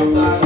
Namaste.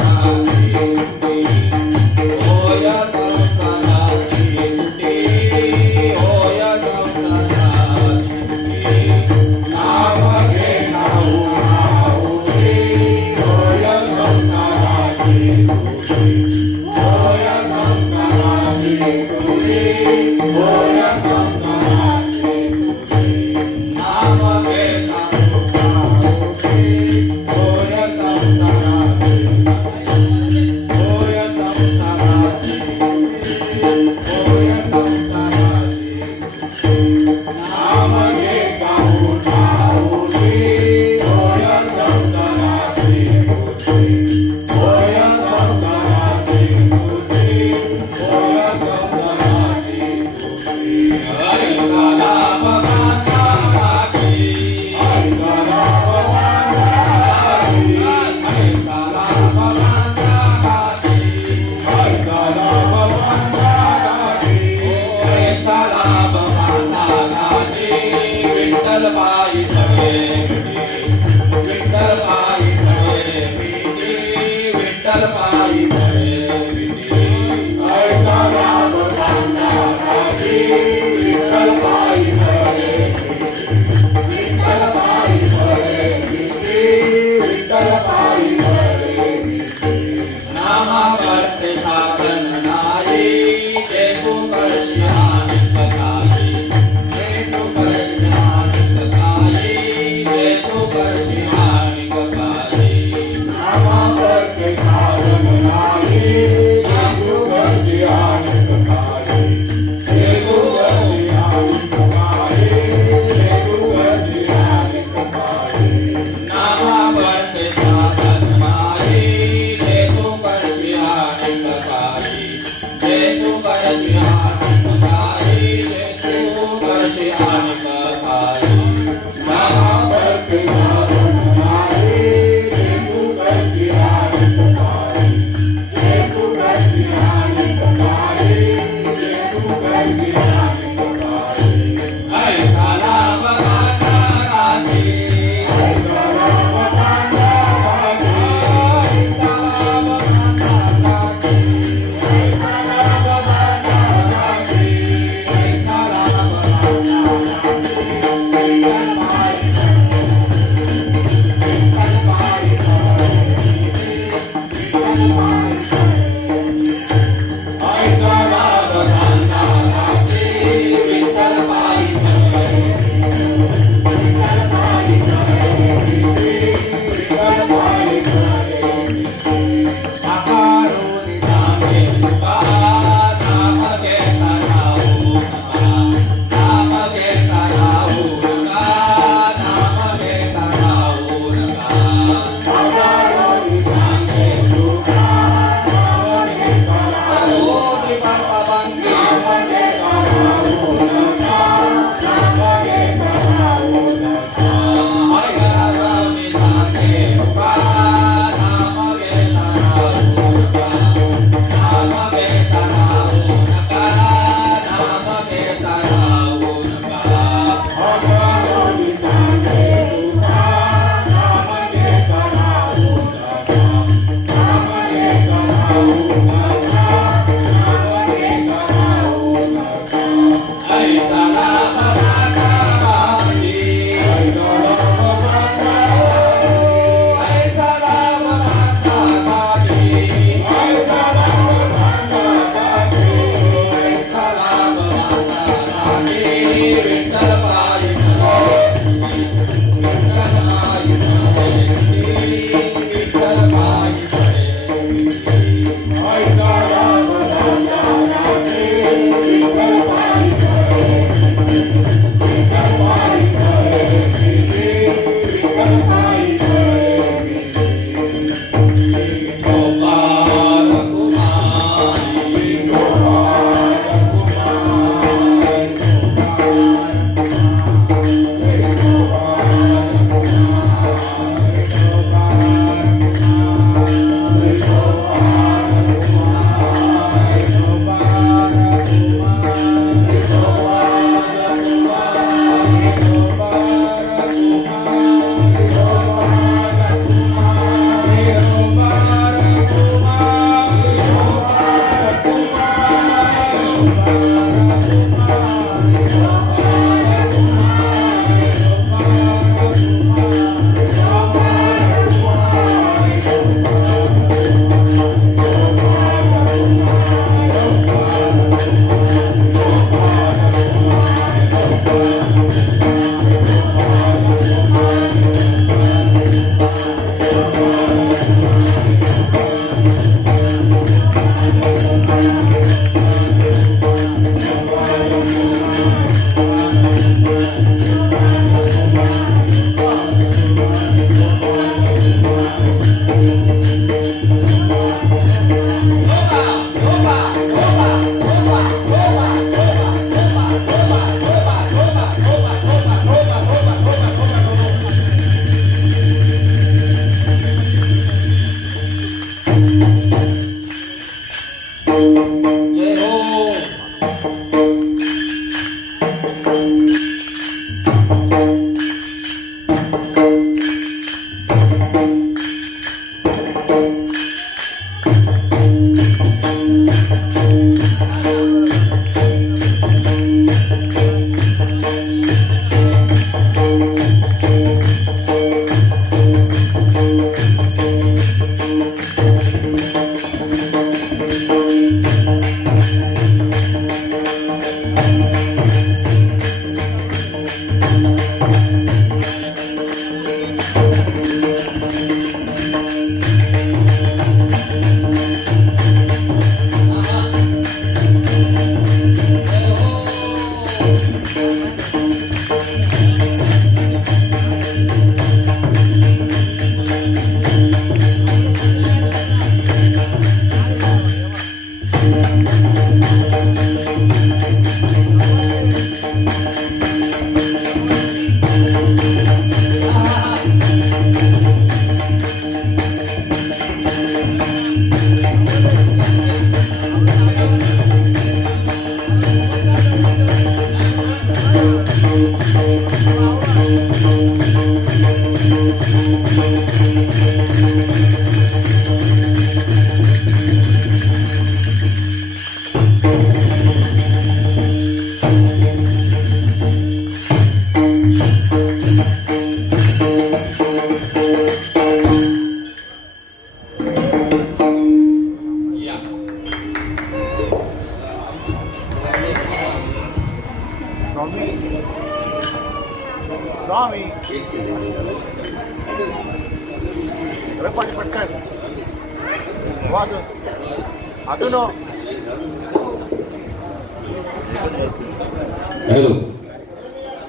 Hello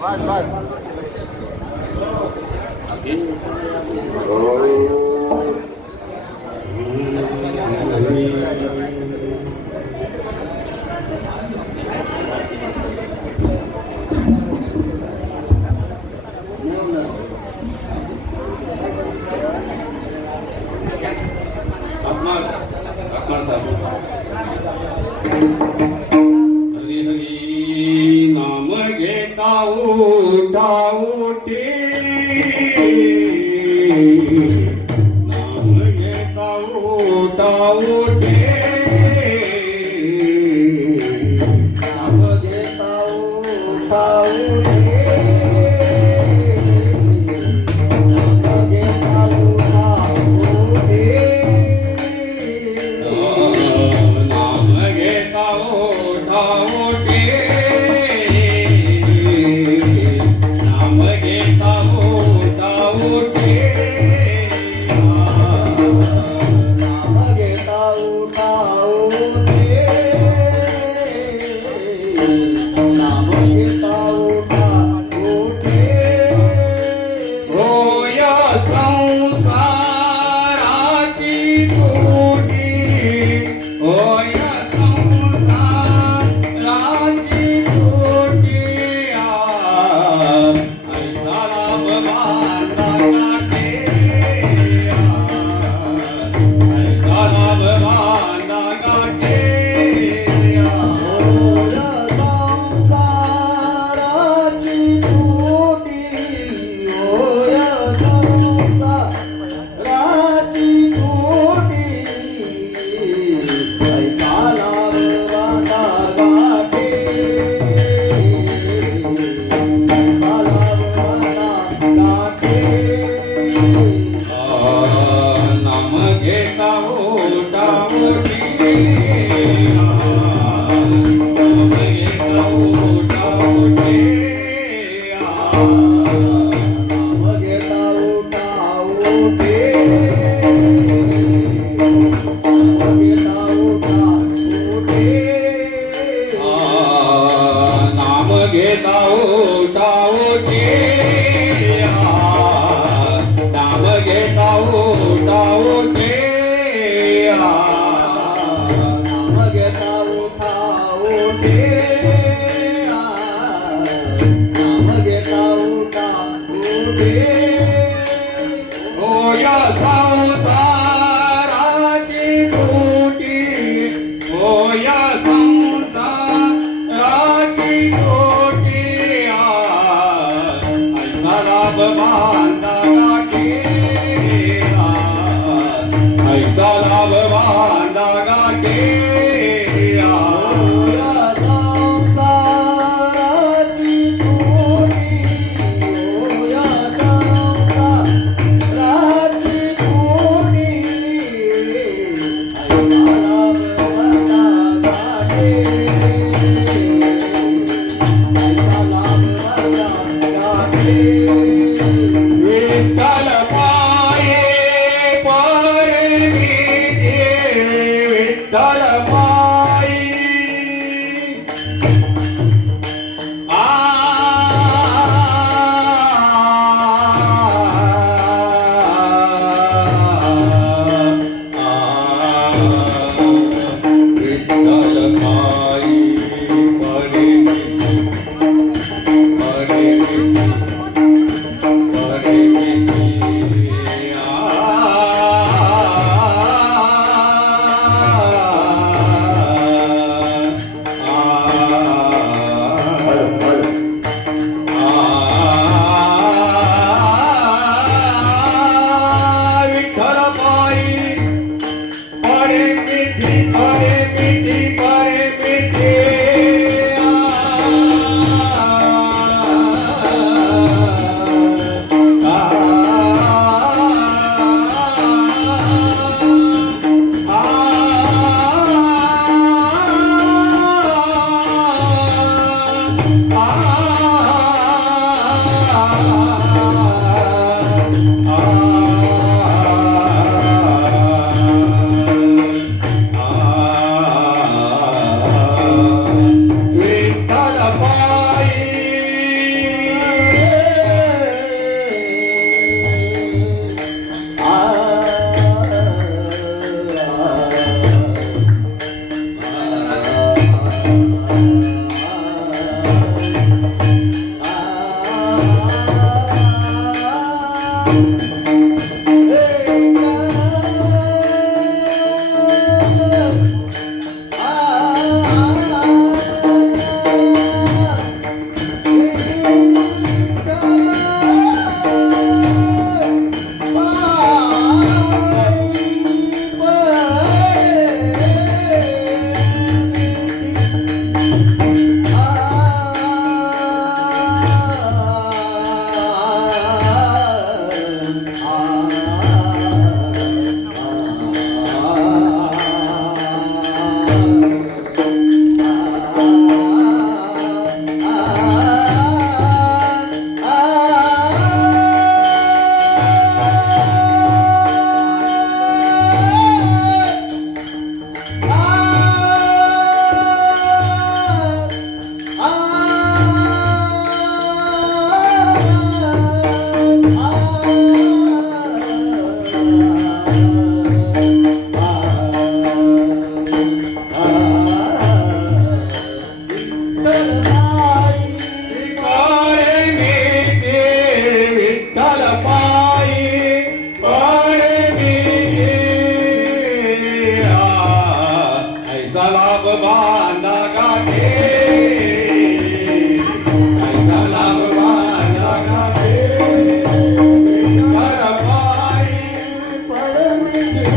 बस बस हरी हरी नाम घेता उठा उठे नाम घेता उठा उठे नाम घेता उठा उठे ऐसा लाभ बांधा गाठे संसाराची कोणी या संसाराची कोणी ऐसा लाभ गाठे विठ्ठल पाये परमिते विठ्ठल पायी आ विठ्ठल पायी परमिते विठ्ठल पायी पडे मिठी पडे मिठी विठ्ठल ऐसा लाभ बांधा गाठे ऐसा लाभ बांधा गाठे विठ्ठल पायी परमिते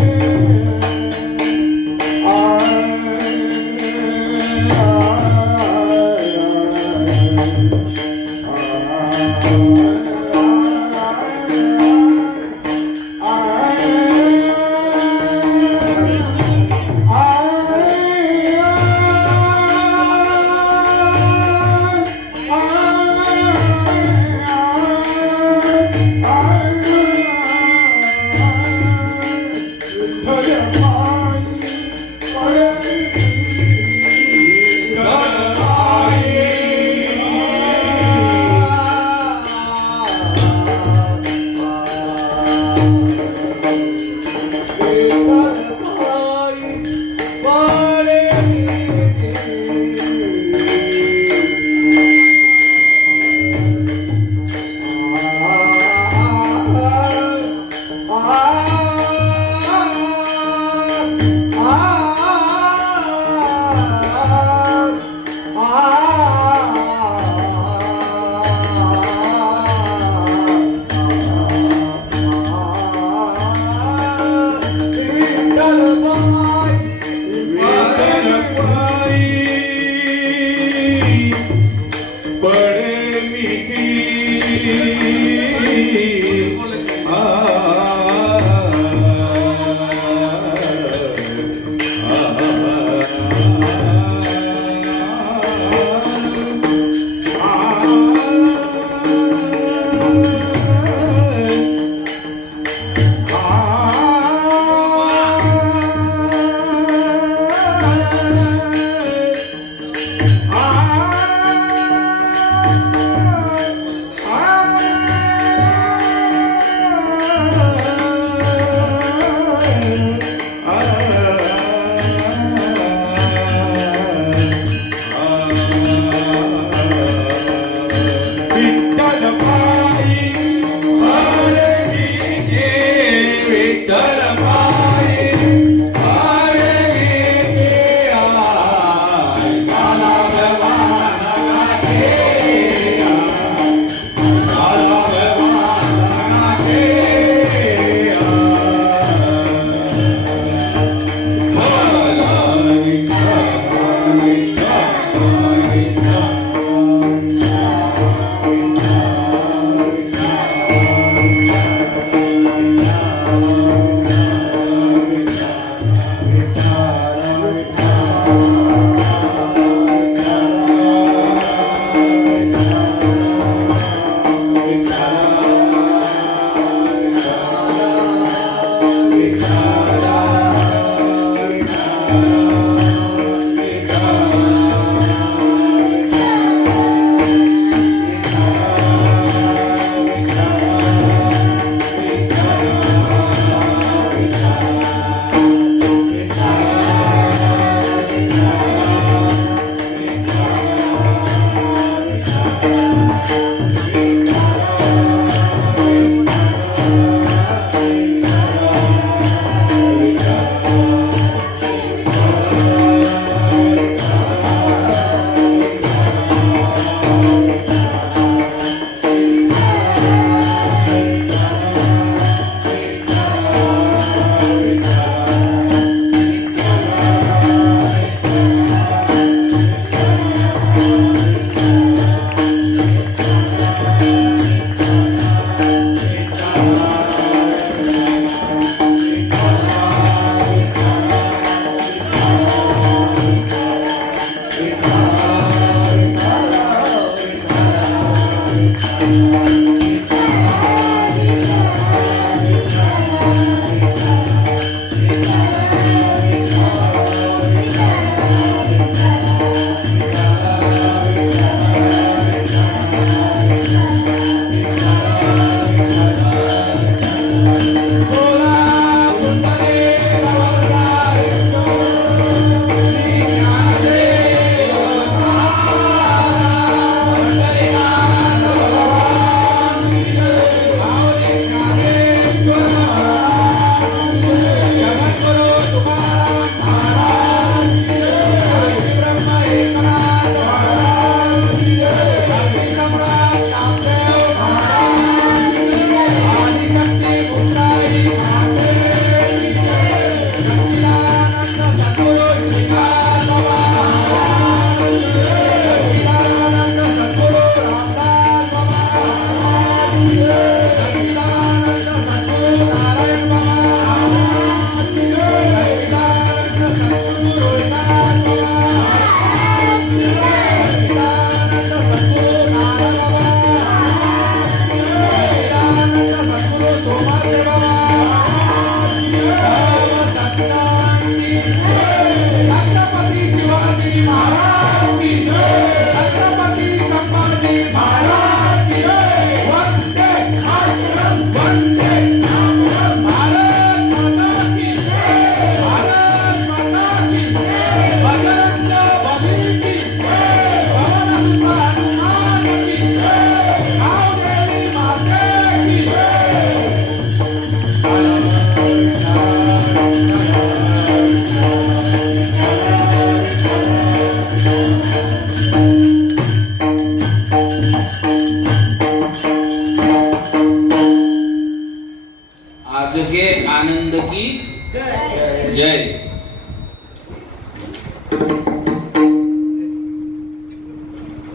जय.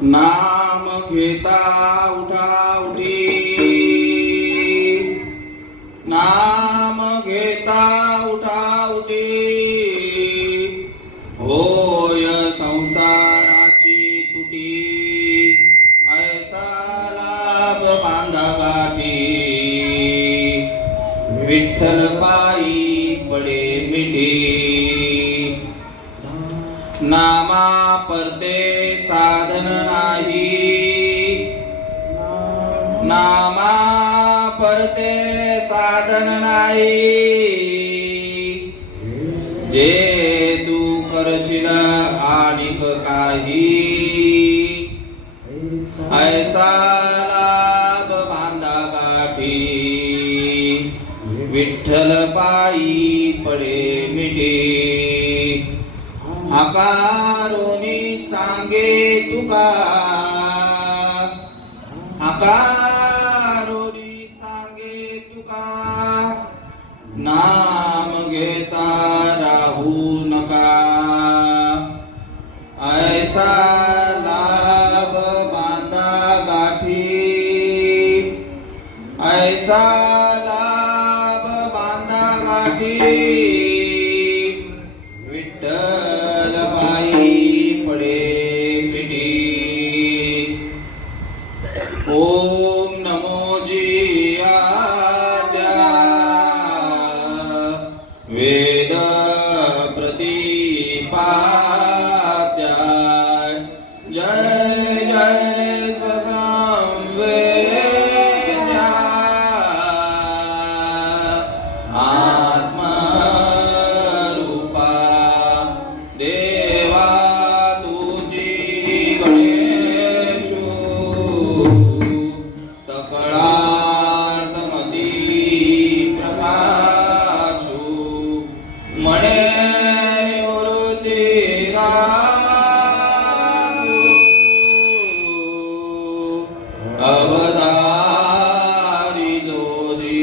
नाम घेता उठा उठी, नाम घेता उठा उठी, होय संसाराची तुटी, ऐसा लाभ बांधा गाठी, विठ्ठल पायी पडे मिठी, नामा परते साधन नाही, नामा परते साधन नाही, जे तू करशील आणिक काही, ऐसा लाभ बांधा गाठी, विठ्ठल पायी पडे मिठी, आकारोनी सांगे तुका, आकारोनी सांगे तुका, नाम घेता राहू नका, ऐसा लाभ बांधा गाठी, ऐसा लाभ बांधा गाठी, विठ्ठल पायी पडे मिठी. ओम नमो जियाद्या वेद प्रतिपाद्या, जय जय संवेद्या, आत्मरूपा देवा तुझी गणेशू, सकळार्थमती प्रकाशू, मणे निवृत्ती गाऊ, अवतारी जोजी,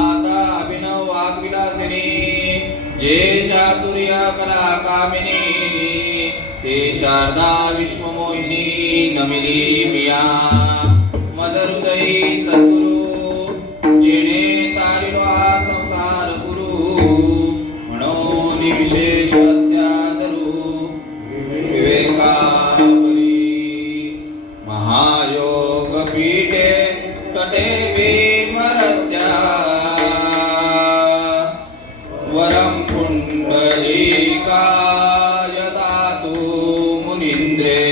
आता अभिनव वाग्विलासिनी, जे चातुर्य कला कामिनी, ते शारदा विश्वमोहिनी, नमिली मिया मदहृदयी सद्गुरु, जेणे तारिलो हा संसार गुरु, म्हणून विशेष अत्यादरू, विवेकापरी महायोग पीठे तटे विमरत्या, वरम पुंडलीकाय दातु मुनीन्द्रे,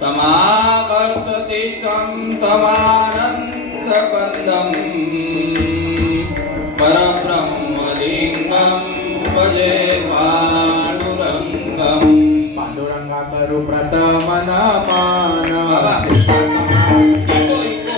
समाकर्षतिष्ठं तमानन्दकन्दं, परब्रह्मलिङ्गं भजे पाण्डुरङ्गं. पांडुरंगा करू प्रथम नमन, बाबा. Echo, echo.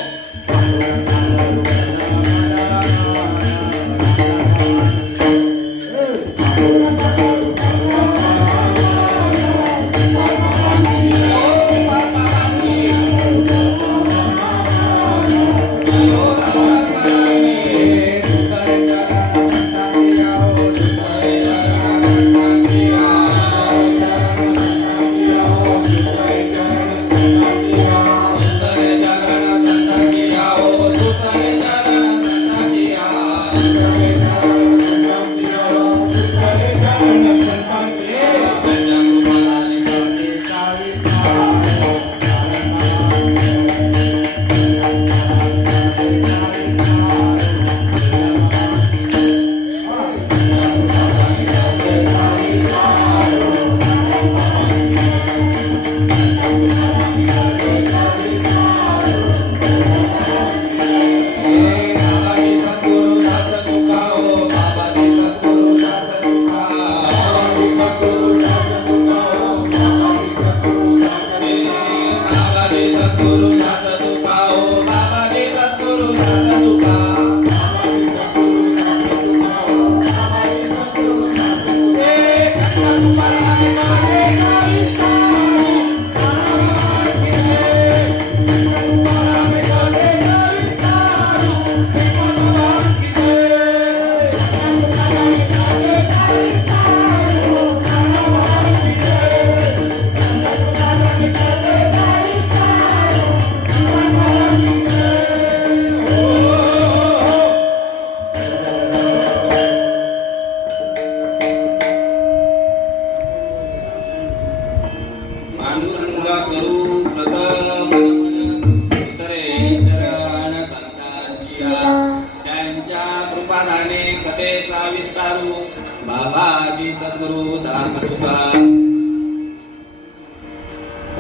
बाबाजी सद्गुरु दास तुका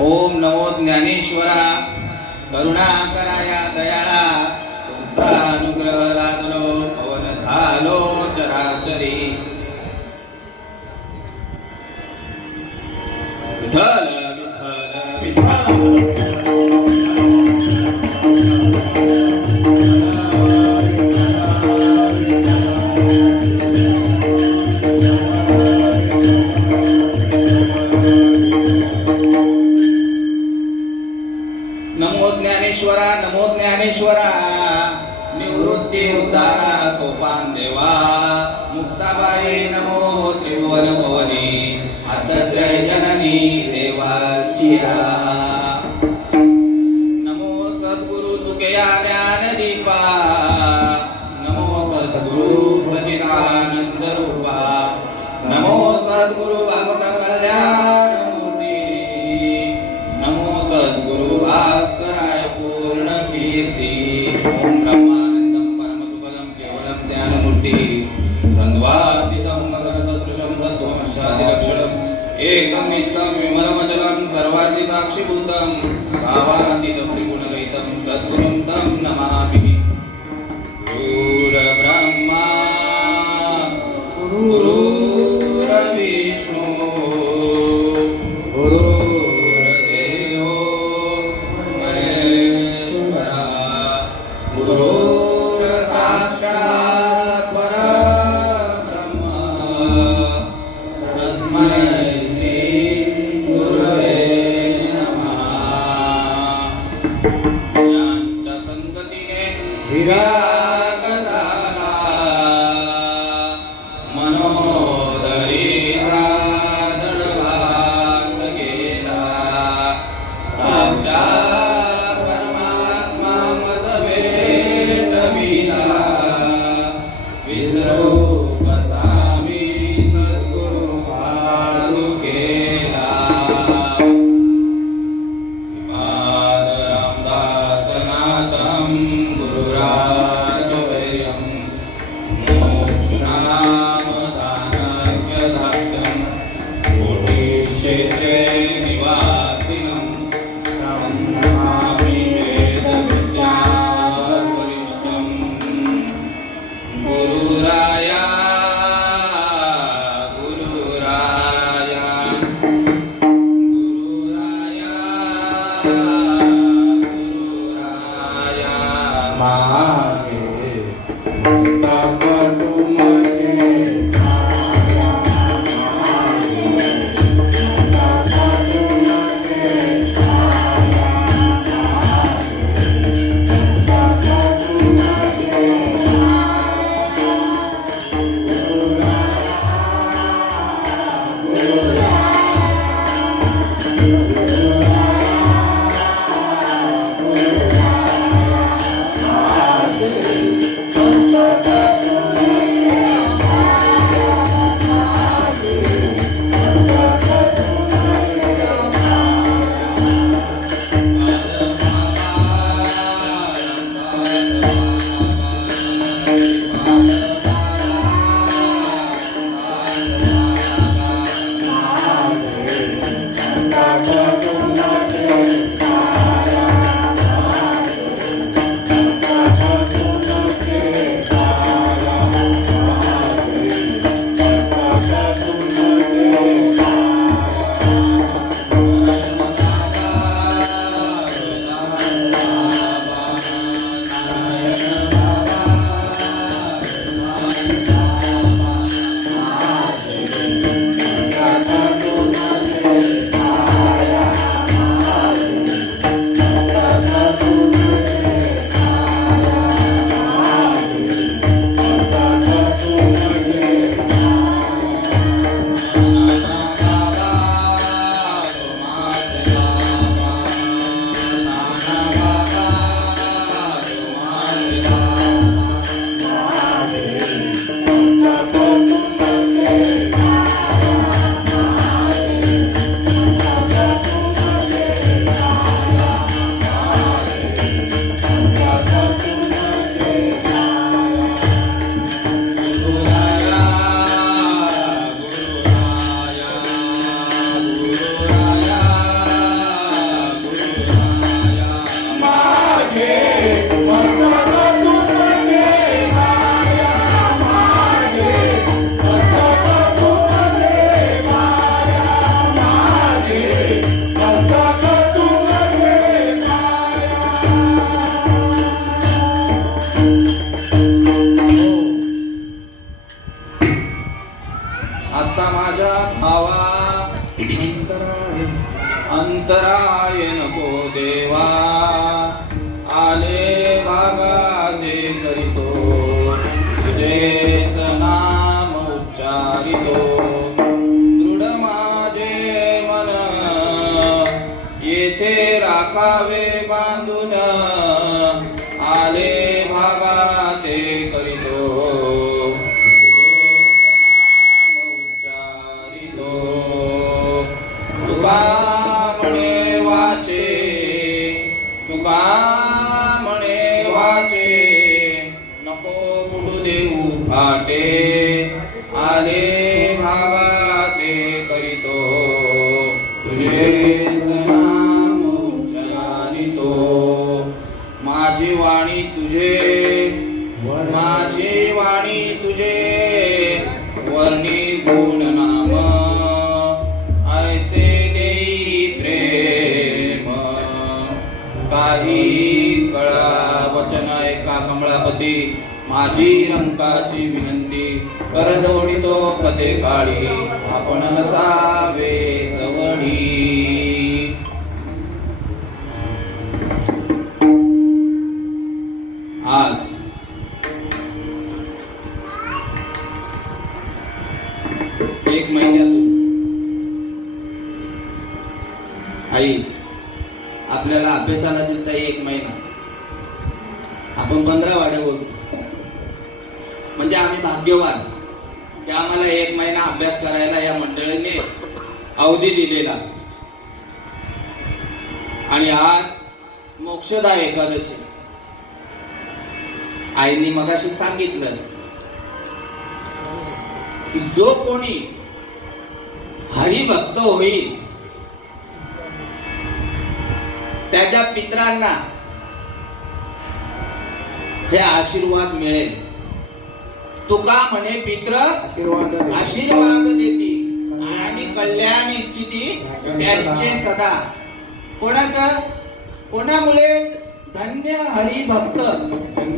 ओम नमो ज्ञानेश्वरा करुणा करा या दयाळा तुमचा अनुग्रह लादलो पवन झालो चराचरी विठ्ठल विठ्ठल विठ्ठल नमो ज्ञानेश्वरा निवृत्ती उद्धारा सोपान देवा मुक्ताबाई नमो त्रिभुवन भवनी आदत्रय जननी देवाचिया नमो सद्गुरु तुकया ज्ञान दीपा नमो सद्गुरु सच्चिदानंद रूपा नमो सद्गुरु भक्त कल्याण मूर्ती नमो सद्गुरु भास्कराय पूर्ण कीर्ती ओम ब्रह्मानंदं परमसुखदं केवलं ज्ञानमूर्ति द्वन्द्वातीतं मदनसदृशं तत्त्वमस्यादिलक्षणम् एकं नित्यं विमलमचलं सर्वार्थिसाक्षिभूतं भावातीतं त्रिगुणरहितं सद्गुरुं तं नमामि गुरुर्ब्रह्मा गुरुर्विष्णु गुरुर्देवो महेश्वरा गुरुर्साक्षात् परब्रह्म तस्मै श्री गुरवे नमः यांच्या संगतीने विरागदाला मनोदरीचा दडभाग गेला साक्षात परमात्मा मज भेटविला विसरू कसा मी सद्गुरु भारू केला श्रीपाद रामदासनाथं गुरुराजवर्यं मोक्षनामदानज्ञदास्यं आता माझ्या भावा अंतराय नको देवा आले भागाते करीतो तुझेच नाम उच्चारितो दृढ माझे मन येथे राखावे बांधून आले भागाते करीतो तुझेच नाम उच्चारितो तुका म्हणे वाचे तुका म्हणे वाचे नको कुठू देऊ फाटे आले भागाते करीतो तुझेच नाम उच्चारितो माझी वाणी तुझे माझी वाणी तुझे वर्णी गुण नाम ऐसे देई प्रेम काही कळा वचन ऐका कमळापती माझी रंकाची विनंती करदोडितो कथे काळी आपण हसावे जवळी आज एक महिन्यातून आई आपल्याला अभ्यासाला दिलता एक महिना आपण 15 वाढवतो म्हणजे आम्ही भाग्यवान की आम्हाला एक महिना अभ्यास करायला या मंडळीने अवधी दिलेला आणि आज मोक्षदा एकादशी आईने मगाशी सांगितलं की जो कोणी हरिभक्त होईल त्याच्या पितरांना हे आशीर्वाद मिळेल तुका म्हणे पित्र आशीर्वाद देतील आणि कल्याण इच्छिती त्यांचे सदा कोणाचं कोणामुळे धन्य हरिभक्त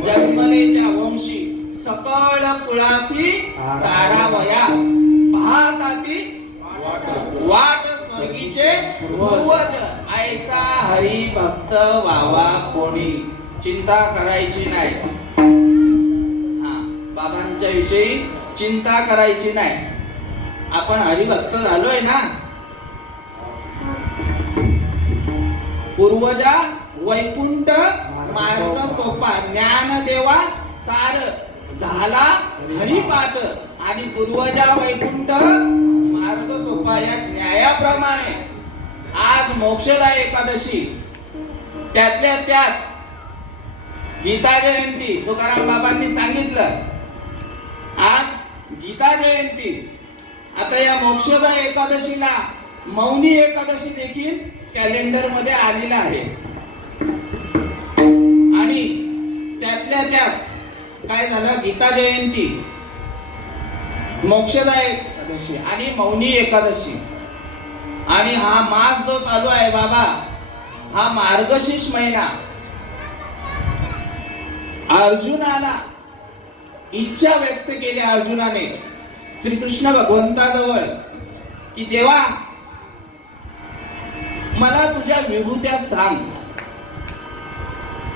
जन्मनेच्या वंशी सकळ कुळासी तारावया पाहताती वाट स्वर्गीचे पूर्वज ऐसा हरिभक्त व्हावा कोणी चिंता करायची नाही हा बाबांच्या विषयी चिंता करायची नाही आपण हरिभक्त झालोय ना पूर्वजा वैकुंठ मार्ग सोपा ज्ञान देवा सार झाला हरिपाठ आणि पूर्वजा वैकुंठ मार्ग सोपा या न्यायाप्रमाणे आज मोक्षदा एकादशी त्यातल्या त्यात गीता जयंती तुकाराम बाबांनी सांगितलं आज गीता जयंती आता या मोक्षदा एकादशीला मौनी एकादशी देखील कॅलेंडर मध्ये आलेला आहे आणि त्यातल्या त्यात काय झालं गीता जयंती मोक्षदा एकादशी आणि मौनी एकादशी आणि हा मास जो चालू आहे बाबा हा मार्गशीर्ष महिना अर्जुनाला इच्छा व्यक्त केली अर्जुनाने श्रीकृष्ण भगवंताजवळ की देवा मला तुझ्या विभूत्या सांग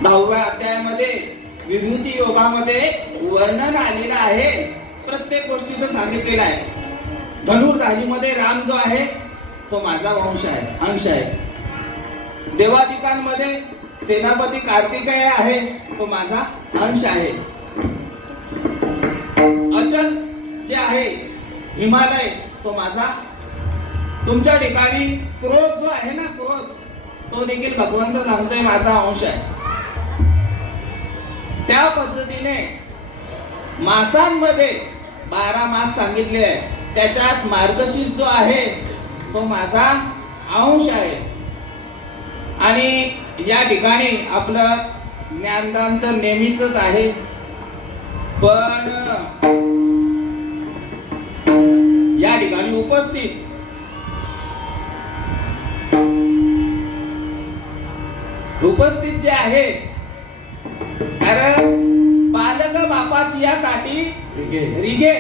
10व्या अध्यायामध्ये विभूती योगामध्ये वर्णन आलेलं आहे प्रत्येक गोष्टीचं सांगितलेलं आहे धनुर्धारीमध्ये राम जो आहे तो माझा वंश आहे अंश आहे देवादिकांमध्ये सेनापती कार्तिकेय आहे तो माझा अंश आहे अचल जे आहे हिमालय तो माझा तुमच्या ठिकाणी क्रोध जो आहे ना क्रोध तो देखील भगवंत सांगतोय माझा अंश आहे त्या पद्धतीने मासांमध्ये 12 मास सांगितले आहे त्याच्यात मार्गशीर्ष जो आहे तो माझा अंश आहे आणि या ठिकाणी आपलं ज्ञानदान तर नेहमीच आहे पण या ठिकाणी उपस्थित जे आहे कारण बालक बापाची या काठी रिगे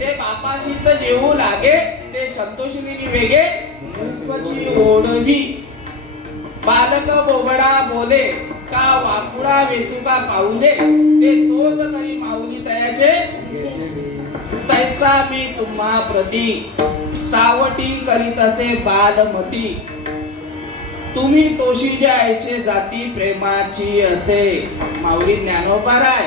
ते बापाशीच जेवू लागे, ते संतोषिनी वेगे मूकची ओढवी. बालक बोबडा बोले, का वाकुडा वेचुका पाऊले, ते चोच तरी माऊली तयाचे, तैसा मी तुम्हा प्रती, चावटी करीत असे बालमती. तुम्ही तोशी जायचे जाती प्रेमाची असे. माऊली ज्ञानोबाराय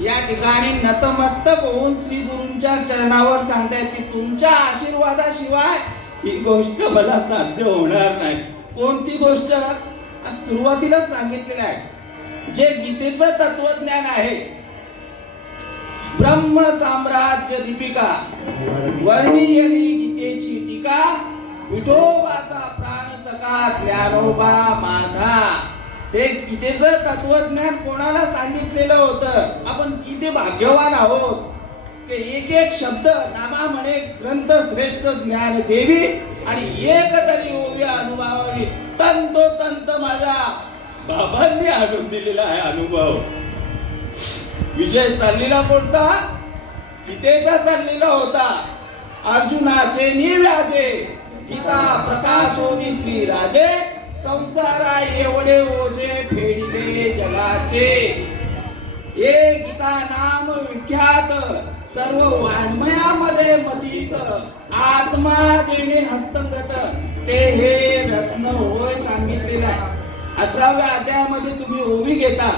या ठिकाणी नतमस्तक होऊन श्री गुरूंच्या चरणावर सांगतायत की तुमच्या आशीर्वादाशिवाय ही गोष्ट मला साध्य होणार नाही. कोणती गोष्ट? सुरुवातीलाच सांगितलेलं आहे, जे गीतेचं तत्वज्ञान आहे. ब्रह्म साम्राज्य दीपिका वर्णियली गीतेची टीका, विठोबाचा प्राण सखा ज्ञानोबा माझा. हे गीतेचं तत्वज्ञान कोणाला सांगितलेलं होतं? आपण किती भाग्यवान आहोत की एक एक शब्द नामा म्हणे ग्रंथ श्रेष्ठ ज्ञान देवी, आणि एक तरी ओवी अनुभवावी तंतोतंत माझ्या बाबांनी आणून दिलेला आहे अनुभव. विषय चाललेला कोणता? गीतेचा चाललेला होता. अर्जुनाचे निव्याजे गीता प्रकाशोनी श्री राजे, संसारा एवढे ओझे फेडिले जगाचे. हे गीता नाम विख्यात, सर्व वाङ्मयामध्ये मतीत, आत्मा जेणे हस्तगत, ते हे रत्न होय सांगितलेलं आहे. 18व्या अध्यायामध्ये तुम्ही ओवी घेता,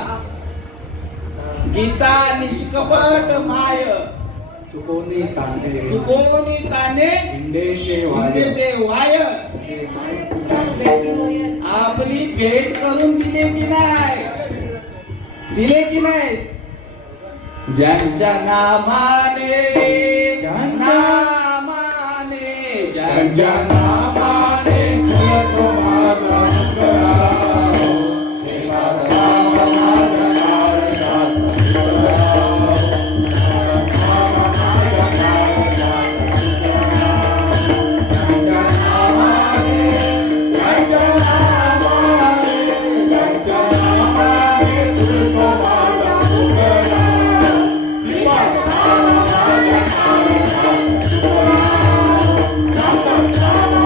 गीता निष्कपट माय, चुकोनी तांडे चुकोनी ताने इंडेचे वाय ते वाय. आपली भेट करून दिले की नाही? दिले की नाही? ज्यांच्या नामाने नामाने ज्यांच्या नामाने फुलतो माझा मुखडा, सेवा राम माझ्या लाडका Thank you.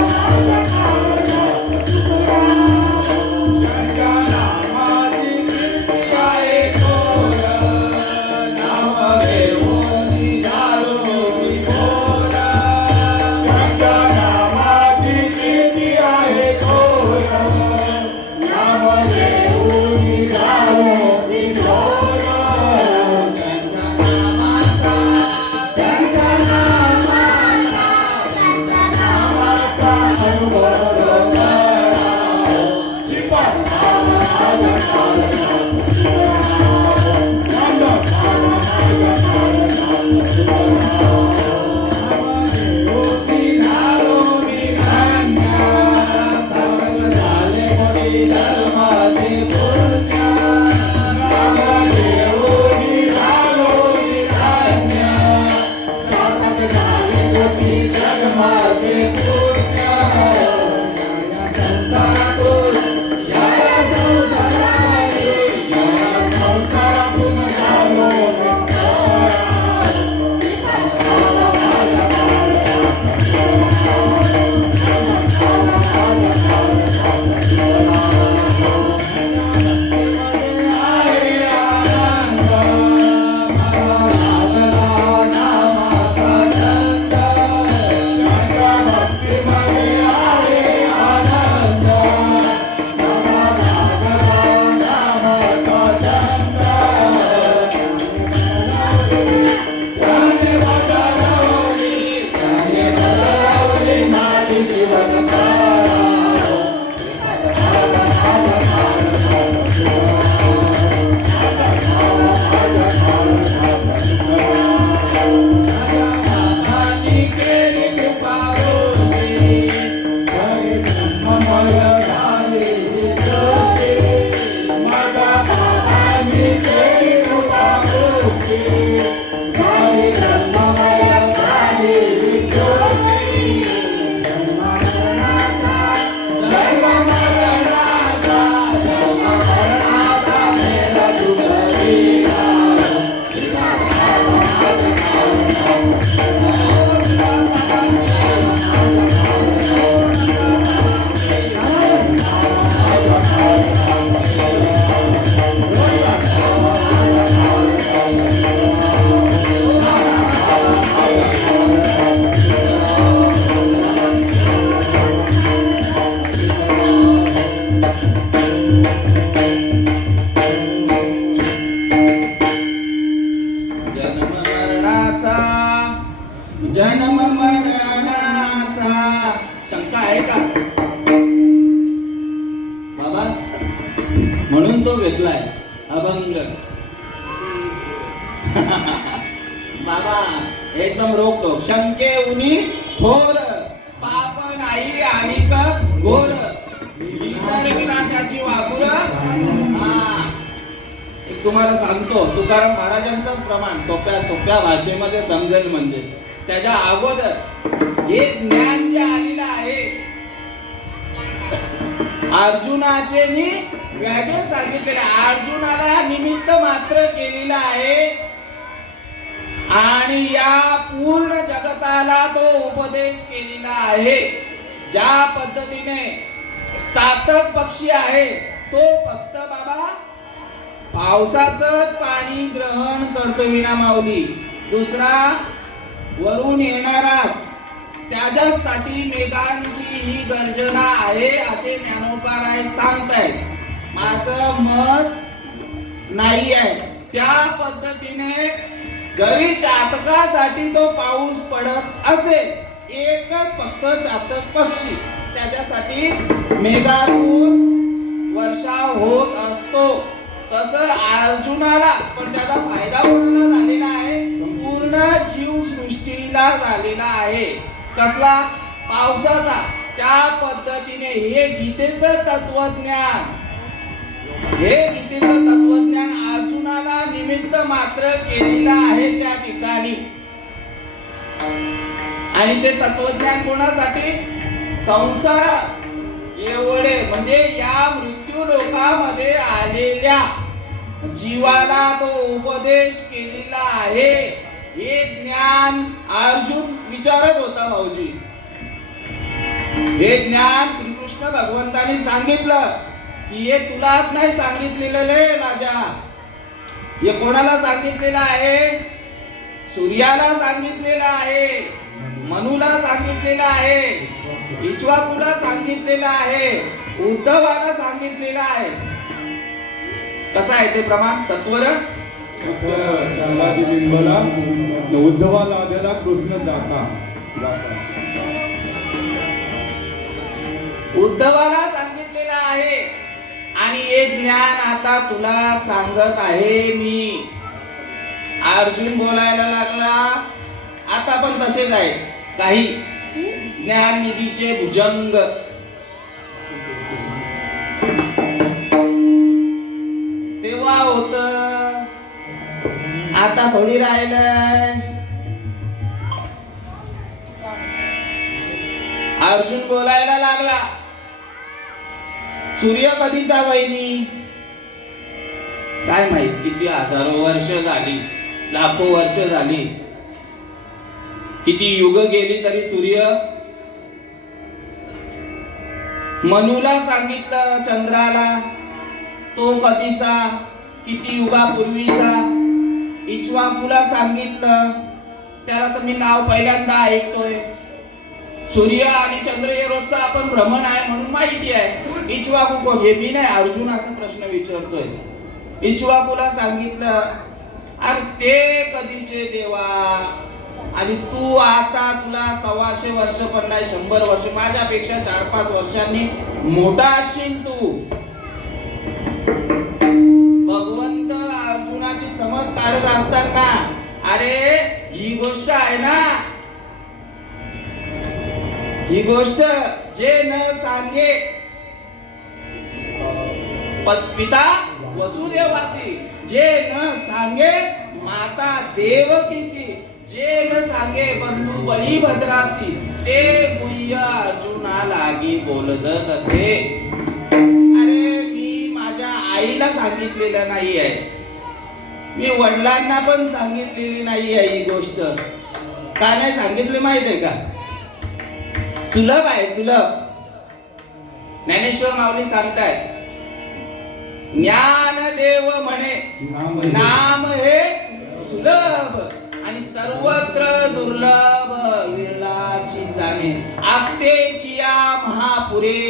मरणाचा शंका आहे का बाबा? म्हणून तो घेतलाय अभंग. बाबा एकदम रोखोक. शंके उनी थोर पाप नाही आणि घोर इतर विनाशाची वापुर. हा एक तुम्हाला सांगतो तुकाराम महाराजांचंच प्रमाण सोप्या भाषेमध्ये समजेल. म्हणजे त्याच्या अगोदर हे ज्ञान जे आलेलं आहे अर्जुनाचे व्याजून सांगितलेले, अर्जुनाला निमित्त मात्र केलेलं आहे आणि या पूर्ण जगताला तो उपदेश केलेला आहे. ज्या पद्धतीने चातक पक्षी आहे तो फक्त बाबा पावसाचंच पाणी ग्रहण करतो विना माऊली, दुसरा वरून येणाराच त्याच्यासाठी मेघांची ही गर्जना आहे असे ज्ञानोबा सांगतायत. माझं मत नाही आहे. त्या पद्धतीने जरी चातकासाठी तो पाऊस पडत असेल, एकच फक्त चातक पक्षी त्याच्यासाठी मेघातून वर्षा होत असतो. तसं अर्जुनाला पण त्याचा फायदा कोणाला झालेला आहे? पूर्ण जीवसृष्टीला झालेला आहे. कसला? पावसाचा. त्या पद्धतीने हे गीतेचं तत्वज्ञान अर्जुनाला निमित्त मात्र केलेलं आहे त्या ठिकाणी. आणि ते तत्वज्ञान कोणासाठी? संसार एवढे म्हणजे या मृत्यू लोकामध्ये आलेल्या जीवाला तो उपदेश केलेला आहे. हे ज्ञान अर्जुन विचारत होता भाऊजी. हे ज्ञान श्रीकृष्ण भगवंतांनी सांगितलं की हे तुलाच नाही सांगितलेलं रे राजा. हे कोणाला सांगितलेलं आहे? सूर्याला सांगितलेलं आहे, मनुला सांगितलेलं आहे, इक्ष्वाकुला सांगितलेलं आहे, उद्धवाला सांगितलेलं आहे. कसं आहे ते प्रमाण? सत्वर बिंबला उद्धवाला आलेला कृष्ण जाता उद्धवाला सांगितलेलं आहे. आणि हे ज्ञान आता तुला सांगत आहे मी. अर्जुन बोलायला लागला. आता पण तसेच आहेत काही ज्ञान निधीचे भुजंग. तेव्हा होत, आता थोडी राहिलंय. अर्जुन बोलायला लागला. सूर्य कधीचा वहिनी काय माहित, किती हजारो वर्ष झाली, लाखो वर्ष झाली, किती युग गेली तरी सूर्य. मनुला सांगितलं चंद्राला, तो कधीचा, किती युगापूर्वीचा. इक्ष्वाकुला सांगितलं, त्याला तर मी नाव पहिल्यांदा ऐकतोय. सूर्य आणि चंद्र हे रोजचा आपण भ्रमण आहे म्हणून माहिती आहे. इक्ष्वाकू कोण हे मी नाही, अर्जुन असा प्रश्न विचारतोय. इक्ष्वाकुला सांगितलं, अरे ते कधीचे देवा, आणि तू आता तुला 125 वर्ष पण नाही 100 वर्ष, माझ्यापेक्षा 4-5 वर्षांनी मोठा असशील तू. भगवंत अर्जुनाची समज काढत असताना, अरे ही गोष्ट आहे ना, ही गोष्ट जे न सांगे पिता वसुदेवासी, जे न सांगे माता देवकीसी, जे न सांगे बंधू बळीभद्रासी, ते गुह्य अर्जुना लागी बोलत असे. अरे मी माझ्या आईला सांगितलेलं नाही आहे, मी वडिलांना पण सांगितलेली नाही आहे ही गोष्ट. का नाही सांगितले माहित आहे का? सुलभ आहे, सुलभ. ज्ञानेश्वर माऊली सांगतायत, ज्ञानदेव म्हणे नाम हे सुलभ आणि सर्वत्र दुर्लभ, विरलाची जाणे आस्तेची या महापुरे,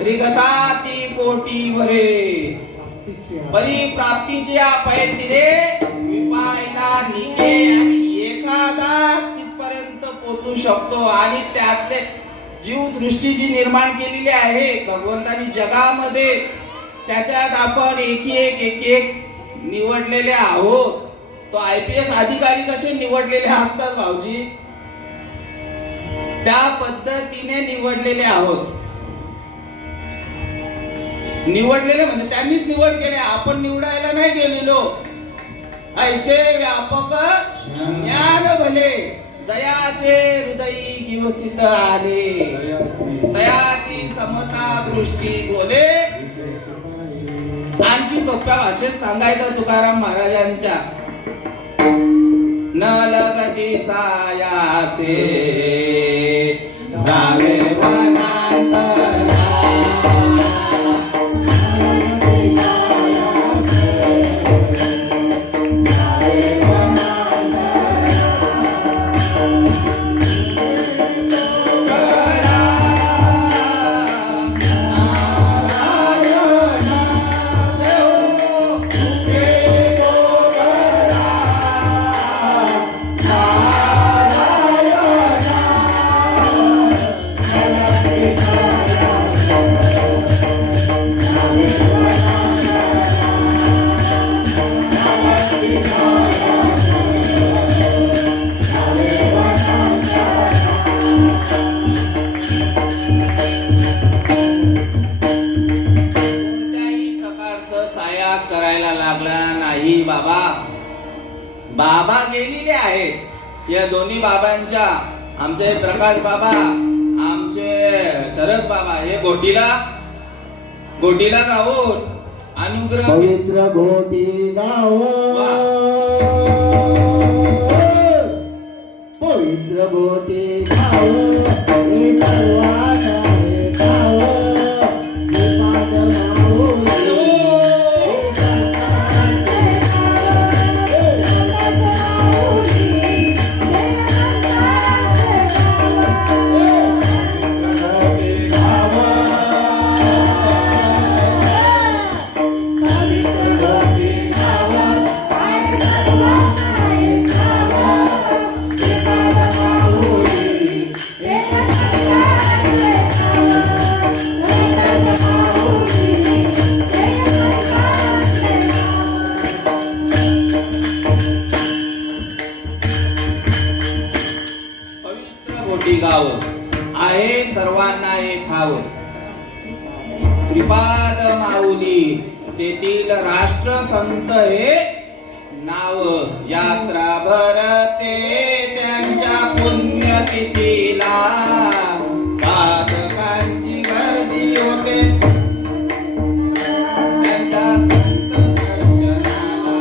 रिगताती कोटी भरे, परिप्राप्तीची या पैतिरे, विपायला निके आणि एखादा तिथपर्यंत पोचू पोचू शकतो आणि त्यातले जीवसृष्टी जी निर्माण केलेली आहे भगवंतानी जगामध्ये, त्याच्यात आपण एक एक निवडलेले आहोत. तो IPS अधिकारी कसे निवडलेले असतात भाऊजी, त्या पद्धतीने निवडलेले आहोत. निवडलेले म्हणजे त्यांनीच निवड केली, आपण निवडायला नाही गेलेलो. ऐसे व्यापक ज्ञान भले, जयाचे हृदयी गिवसित आले, तयाची समता दृष्टी बोले. आणखी सोप्या भाषेत सांगायचं तुकाराम महाराजांच्या, न लगती सायासे जावे वनांतरा. बाबा गेलेले आहेत. या दोन्ही बाबांच्या, आमचे प्रकाश बाबा, आमचे शरद बाबा, हे गोटीला जाऊन अनुग्रह पवित्र घोटी गाव, पवित्र घोटी गाव, हे सर्वांना हे गाव, हे माझं माऊली. गाव आहे सर्वांना हे ठाव. श्रीपाद माऊली तेथील राष्ट्रसंत हे नाव. यात्रा भरते त्यांच्या पुण्यतिथीला, साधकांची गर्दी होते त्यांच्या संत दर्शनाला.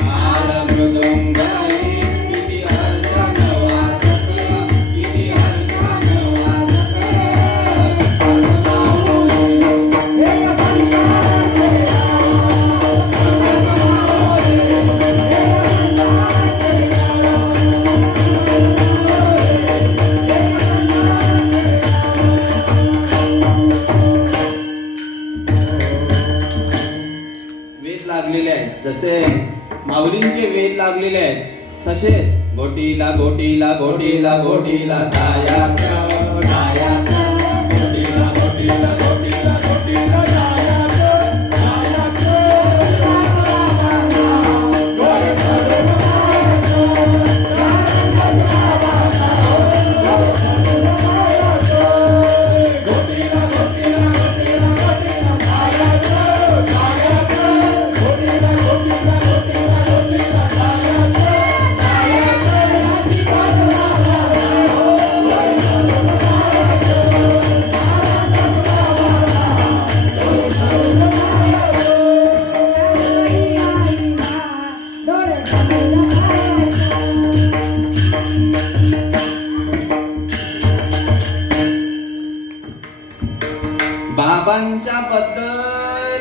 काळ मृदुंगाई किती हर्षण वाजत, किती हर्षण वाजत. वेद लागलेले आहेत, जसे माऊलींचे वेद लागलेले आहेत तसे गोटीला गोटीला गोटीला गोटीला जाया गोटीला गोटीला गोटीला गोटीला बाबांच्या बद्दल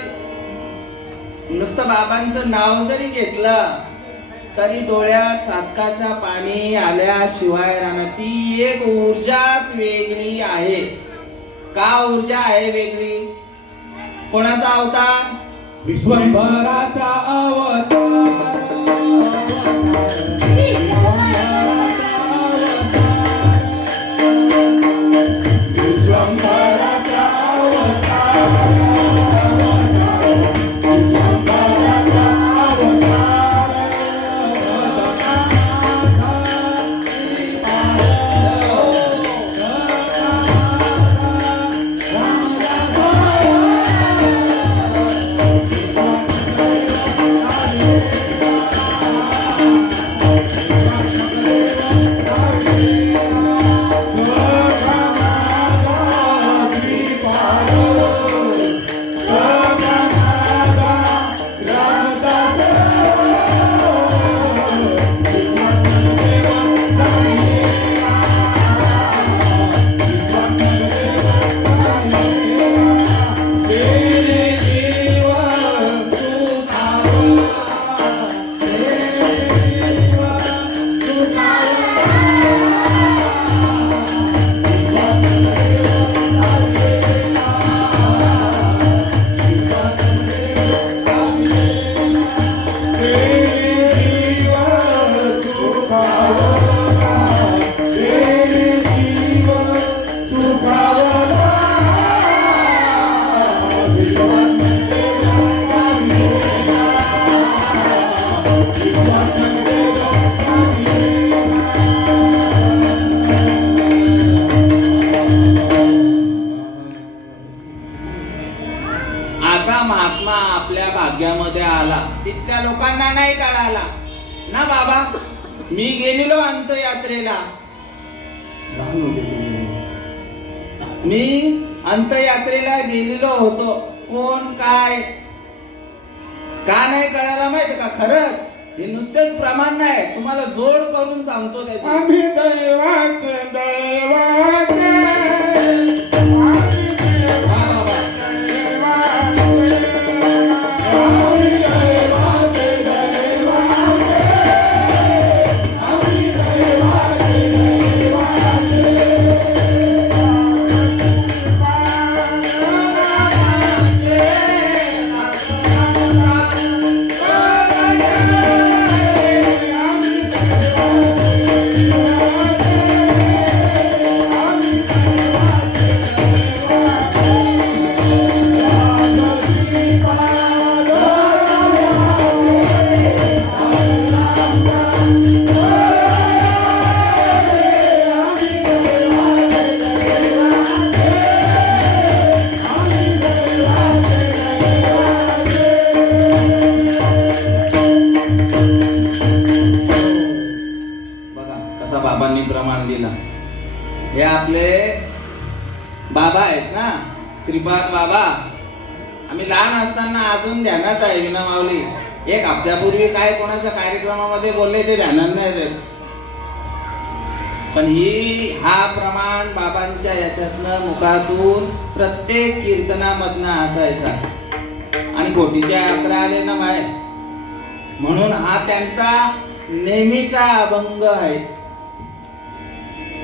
नुसतं बाबांचं नाव जरी घेतलं तरी डोळ्यात साधकाच्या पाणी आल्याशिवाय राहणार. ती एक ऊर्जाच वेगळी आहे. का ऊर्जा आहे वेगळी? कोणाचा अवतार? विश्वंभराचा अवतार. असा महात्मा आपल्या भाग्यामध्ये आला, तितक्या लोकांना नाही कळाला ना बाबा. मी गेलेलो अंतयात्रेला, लहान होते तुम्ही. मी अंतयात्रेला गेलेलो होतो. कोण काय का नाही कळायला माहिती का? खरंच हे नुसतेच प्रमाण नाही, तुम्हाला जोड करून सांगतो त्याची. आम्ही दैवाचे दैवाचे बाबांनी प्रमाण दिला. हे आपले बाबा आहेत ना, श्रीपाद बाबा. आम्ही लहान असताना अजून ध्यानात आहे विना माऊली. एक हप्त्यापूर्वी काय कोणाच्या कार्यक्रमामध्ये बोलले ते ध्यानात नाही राहत, पण हा प्रमाण बाबांच्या याच्यातनं मुखातून प्रत्येक कीर्तनामधनं असायचा. आणि घोटीच्या यात्रा आले ना माय, म्हणून हा त्यांचा नेहमीचा अभंग आहे.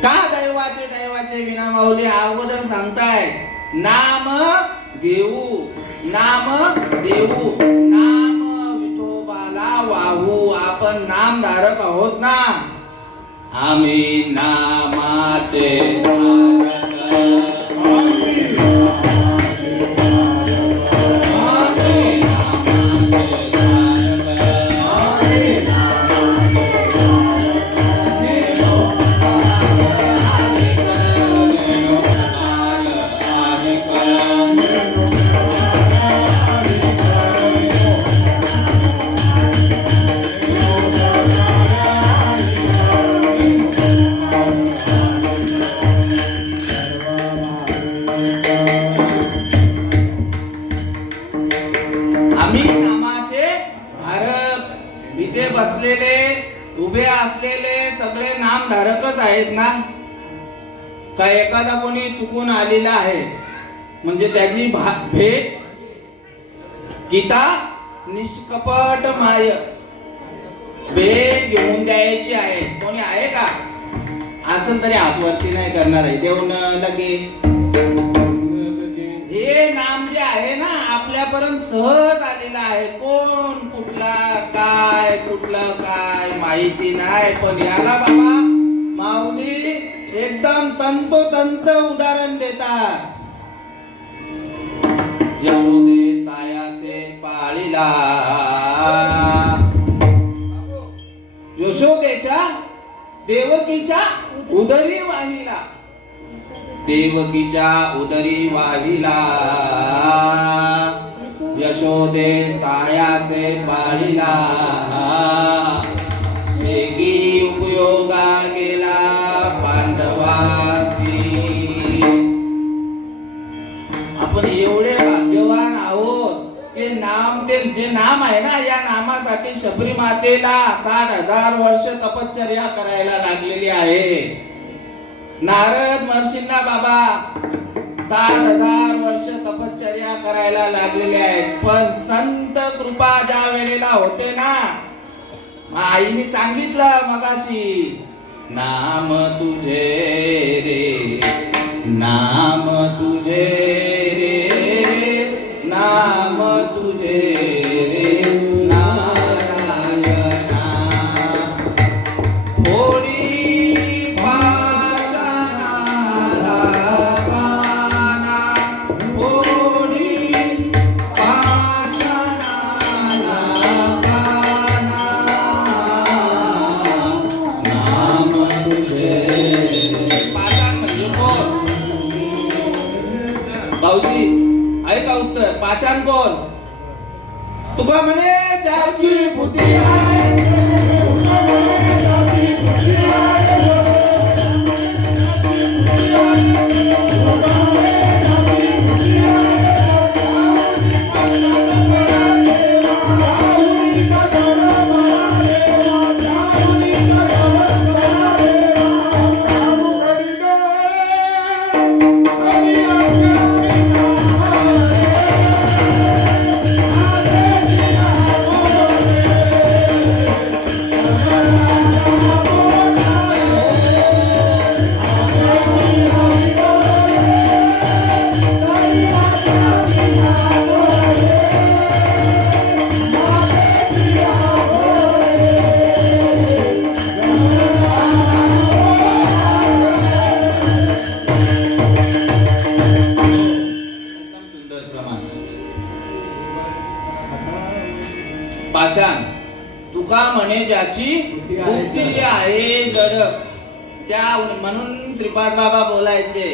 का दैवाचे दैवाचे विना माऊली अगोदर सांगताय, नाम घेऊ नाम देऊ नाम विठोबाला वाहू. आपण नामधारक आहोत ना, आम्ही नामाचे बसलेले उभे असलेले सगळे नामधारकच आहेत ना. का एखादा कोणी चुकून आलेला आहे म्हणजे त्याची भेट गीता निष्कपट माय भेट घेऊन द्यायची आहे. कोणी आहे का? असं तरी हातवरती नाही करणार आहे. देऊन लगे हे नाम जे आहे ना, आपल्यापर्यंत सहज आलेला आहे. कोण कुठला काय माहिती नाही, पण याला बाबा माऊली एकदम तंतोतंत उदाहरण देतात. यशोदे सायासे पाळीला, यशोदेच्या देवकीच्या उदरी वाहिला, देवकीच्या उदरी वाहिला. यशोदे सायासे पाळीला, शेगी उपयोगा गेला पांडवासी. आपण एवढे भाग्यवान आहोत. ते जे नाम आहे ना, या नामासाठी शबरी मातेला 60,000 वर्ष तपश्चर्या करायला लागलेली आहे. नारद महर्षींना बाबा 60,000 वर्ष तपश्चर्या करायला लागलेले आहेत. पण संत कृपा ज्या वेळेला होते ना, आईने सांगितलं मगाशी, नाम तुझे रे, नाम तुझे रे, नाम तुझे रे नारायणा. थोडी पाषाणाला पाना, थोडी पाषाणाला पाना, नाम तुझे. पाषाण म्हणजे कोण? भाऊजी ऐका उत्तर. पाषाण कोण? तुका म्हणे ज्याची बुद्धी आहे, पाषाण. तुका म्हणे ज्याची बुद्धी आहे जड, त्या म्हणून श्रीपाद बाबा बोलायचे,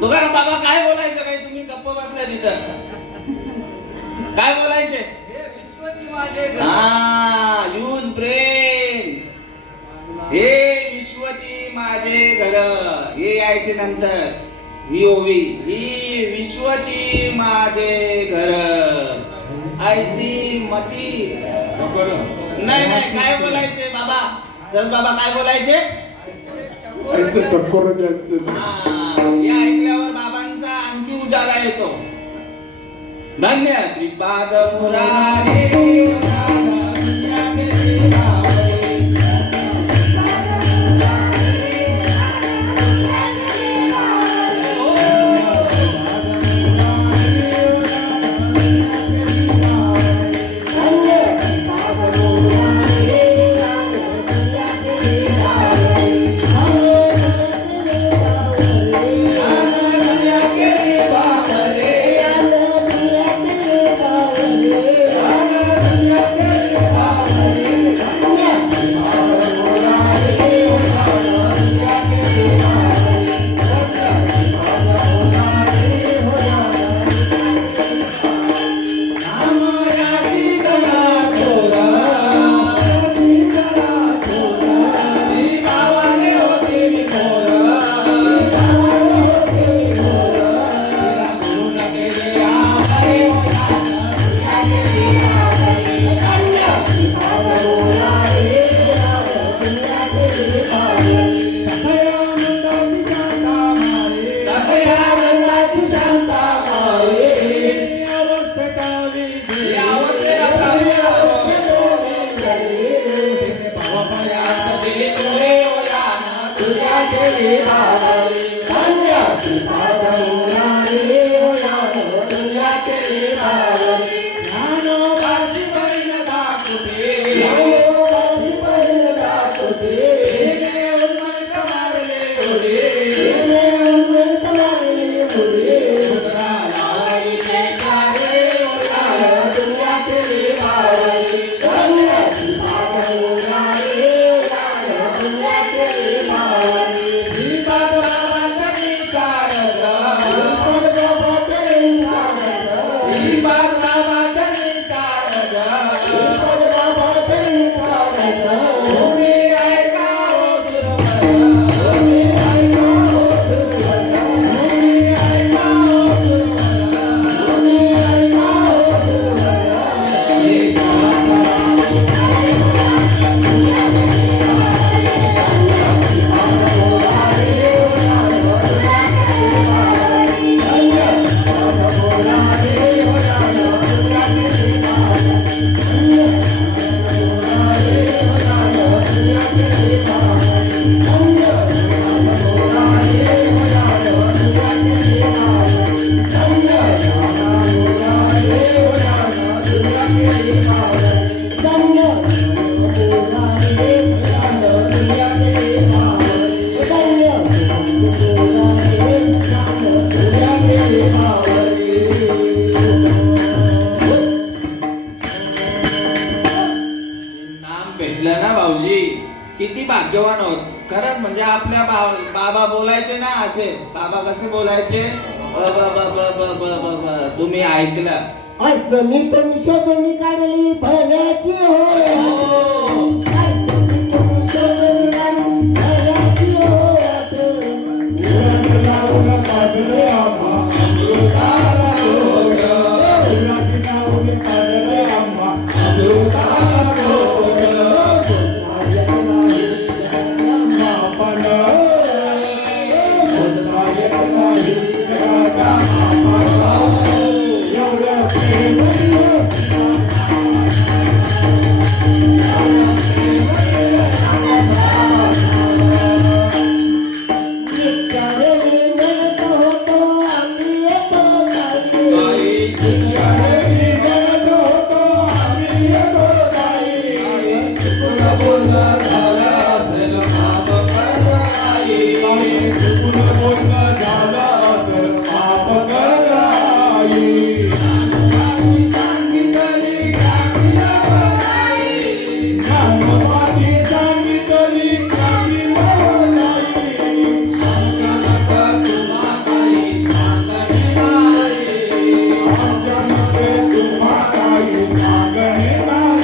तुकाराम बाबा काय बोलायचं? काय तुम्ही गप्प बसल्या तिथं? काय बोलायचे? हा, यूज ब्रेन. हे विश्वची माझे घर, हे यायचे नंतर. ही ओवी, ही विश्वची माझे घर, ऐसी मती. नाही नाही, काय बोलायचे बाबा? चल बाबा काय बोलायचे? हे ऐकल्यावर बाबांचा आणखी उजाला येतो. धन्य श्रीपाद मुरारी. भेटलं ना भाऊजी, किती भाग्यवान होत. खरंच म्हणजे आपल्या बाबा बोलायचे ना असे. बाबा कसे बोलायचे? ब ब ब ब ब ब ब ब. तुम्ही ऐकलं? अडचणी तर शोधून काढली भल्याची होय. अडचणी तर शोधून काढली भल्याची होय. उरण लावून काढले आम्हा अमृताला डोळ. उराची लावून काढले आम्हा अमृताला डोळ. आपण नायक नाही जगाचा आपण. एवढं प्रेम इतक्या वेळी म्हणत होतो आम्ही येतो ताई. आई यावेळी म्हणत होतो आम्ही येतो ताई. चुकून बोलणं झालं असेल माफ कर आई. आई चुकून बोलणं झालं तर माफ कर आई. सांगितली टाकलं आई. नामवादी सांगितली कामी नाही. आमच्या मध्ये तुम्हा काही सांगणे नाही.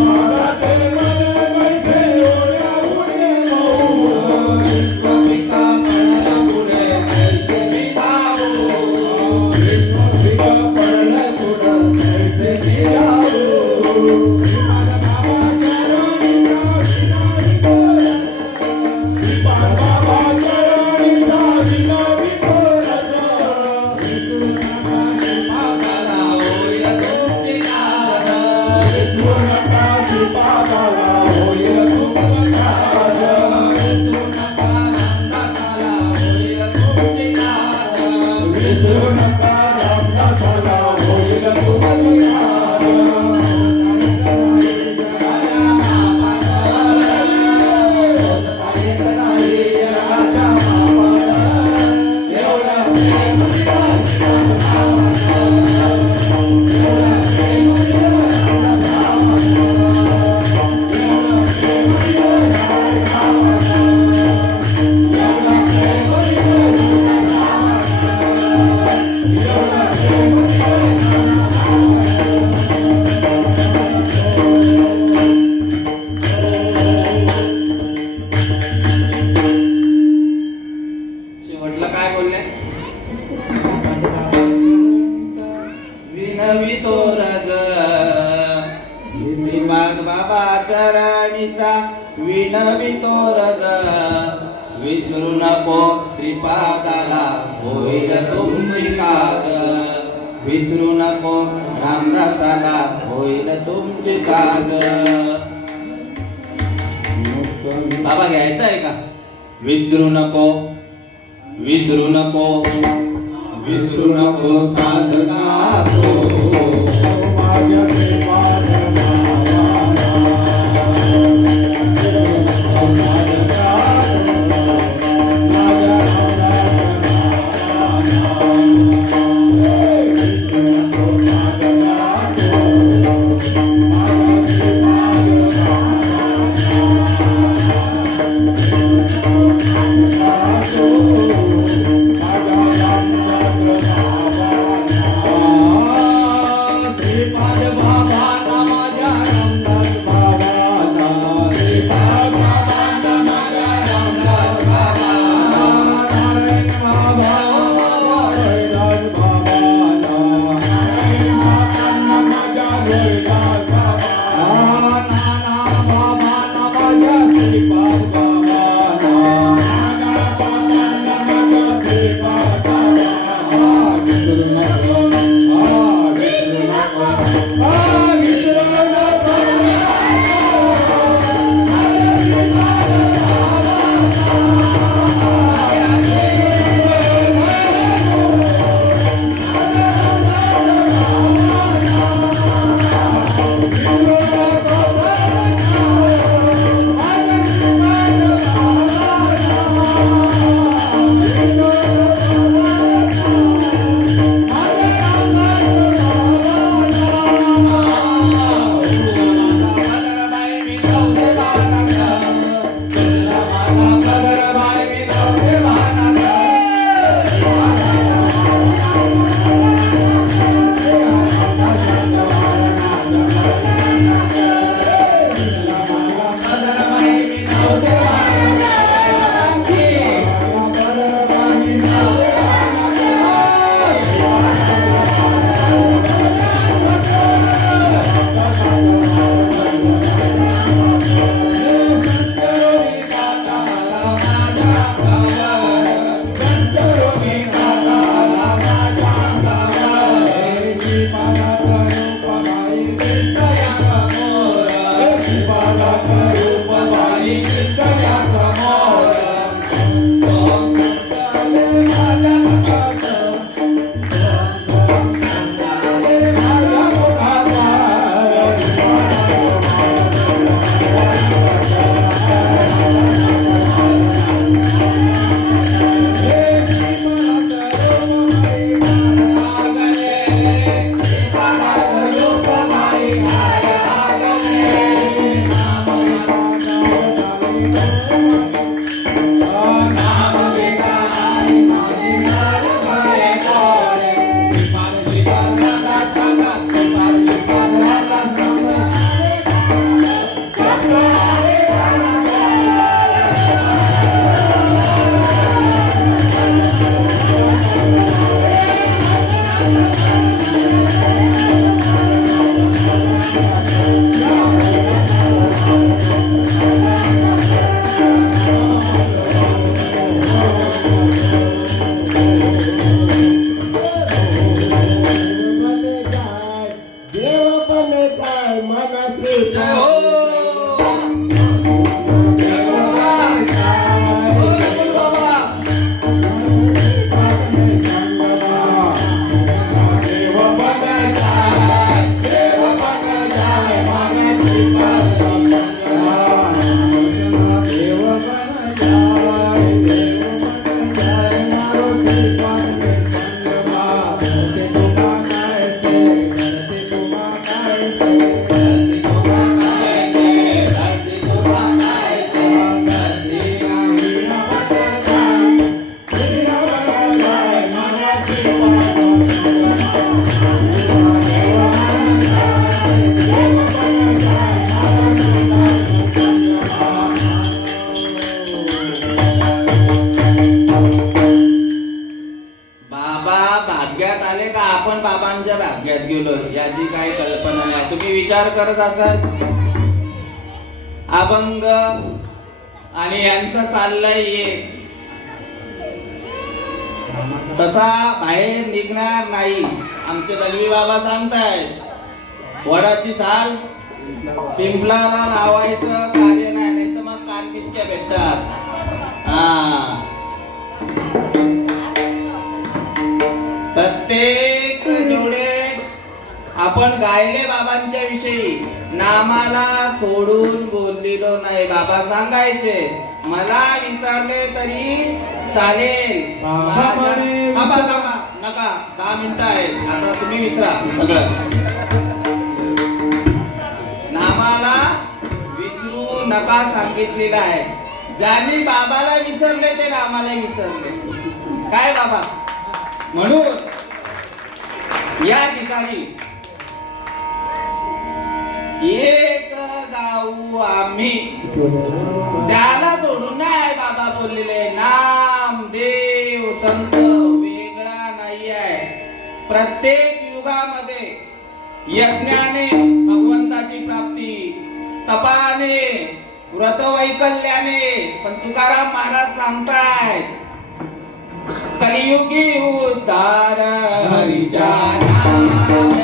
मला ते मन मैसे डोळ्याहून मऊ. विश्वपिता पडलं पुढं कैसे जिरावं. शेवटला काय बोलले? विनवी तो रज श्रीपाद बाबा चरणीचा. विनवी तो रज विसरू नको श्रीपादाला होईल तुमची काग. विसरू नको रामदासाला होईल तुमची काग. बाबा घ्यायचं आहे का? विसरू नको, विसरू नको, विसरू नको साधका तो. माझ्या प्रेमाच्या श्रीपाद बाबा माझ्या भाग्यात आले का आपण बाबांच्या भाग्यात गेलो याची काही कल्पना नाही. तुम्ही विचार करत असाल अभंग आणि यांचं चाललंय एक, तसा बाहेर निघणार नाही. आमचे दलवी बाबा सांगतायत वडाची साल पिंपलाला लावायचं कार्य नाही, नाही तर मग कारपिसक्या भेटतात. प्रत्येक जोडे आपण गायले बाबांच्या विषयी, नामाला सोडून बोललेलो नाही. बाबा सांगायचे मला विचारले तरी चालेल, थांबा नका, 10 मिनिटं आहेत, आता तुम्ही विसरा सगळं. नामाला विसरू नका सांगितलेलं आहे. ज्यांनी बाबाला विसरले ते नामाला विसरले. काय बाबा, म्हणून या ठिकाणी एक गाऊ आम्ही, त्याला सोडून नाही बाबा बोललेले. नाम देव संत वेगळा नाही आहे. प्रत्येक युगामध्ये यज्ञाने भगवंताची प्राप्ती, तपाने, व्रतवैकल्याने, पण तुकाराम महाराज सांगतायत कलियुगी उद्धार हरीच्या नामाने.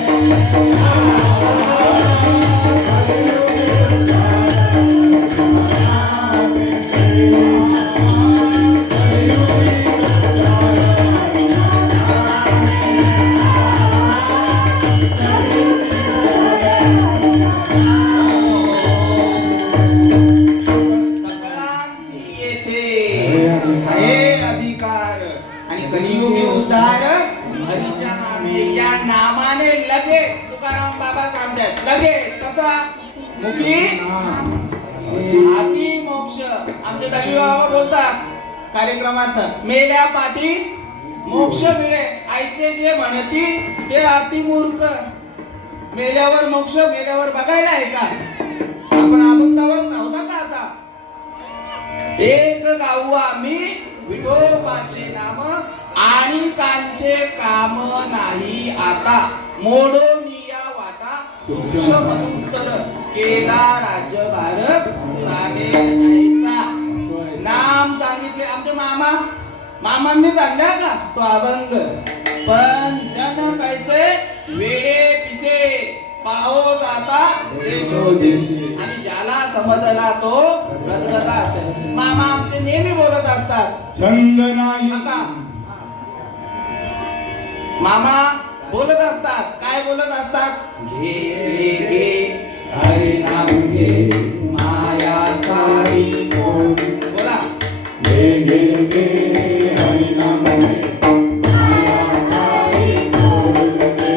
कलियुगी उद्धार हरीच्या नामे. या नामाने लगेच तुकाराम बाबा सांगतात, लगेच कसा मुखी हाती मोक्ष. आमचे दलवी बाबा बोलतात कार्यक्रमात, मेल्या पाठी मोक्ष मिळे. ऐकते जे म्हणतील ते अति मूर्ख. मेल्यावर मोक्ष, मेल्यावर बघायला आहे का? आपण अभंगावर नव्हता का? आता एक गाऊ आम्ही विठोबाचे नाम आणि कांचे काम नाही आता. मोडोनिया वाटा सूक्ष्म मधुस्तर केला राज्यभार चालेल ऐका. नाम सांगितले आमचे मामांनी जाणल्या का तो अभंग. पण जन कैसे वेडे पिसे पाहो जाता देशोदेशी. आणि ज्याला समजला तो गदगदा असेल. मामा आमचे नेहमी बोलत असतात छंद नाही. मामा बोलत असतात, काय बोलत असतात? घे दे घे हरी नाम घे माया सारी सोड. बोला घे घे घे हरी नाम घे माया सारी सोड दे.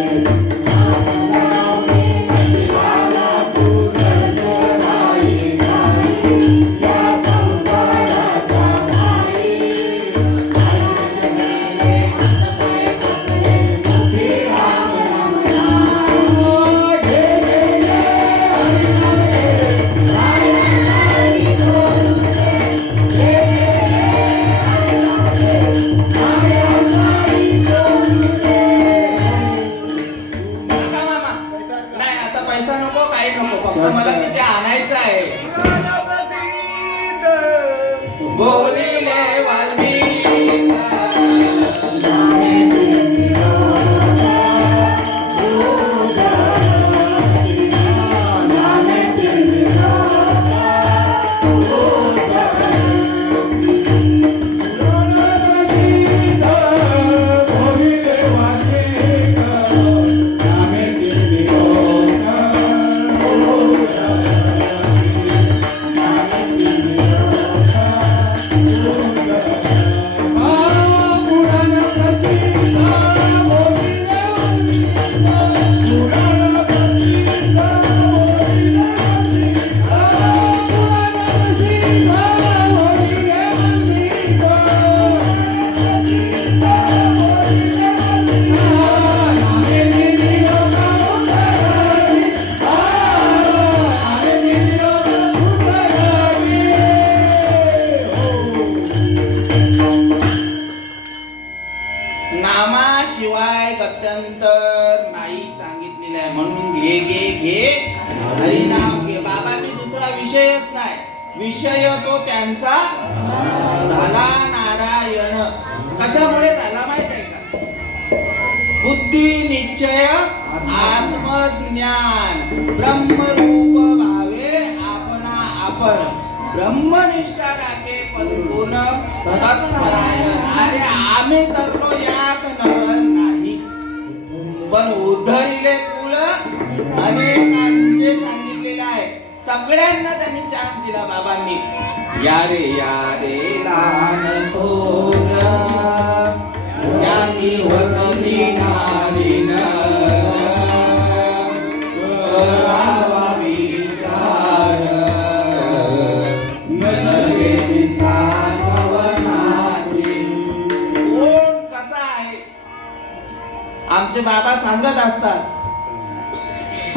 याशिवाय गत्यंतर नाही सांगितलेलं आहे. म्हणून घे घे घे हरिनाम घे. बाबांनी दुसरा विषयच नाही. विषय तो त्यांचा झाला नारायण. कशामुळे झाला माहित आहे का? बुद्धी निश्चय आत्मज्ञान ब्रह्मरूप भावे आपणा आपण ब्रह्मनिष्ठा राखे परिपूर्ण तत्परायण. अरे आम्ही तरलो यात नवल नाही, पण उद्धरिले कुळ अनेकांचे सांगितलेले आहे. सगळ्यांना त्यांनी चान्स दिला बाबांनी. या रे लहान थोर यानी वदनी नारी नर करावा विचार मनगे चिंता कवनाची. कोण कसा आहे आमचे बाबा सांगत असतात.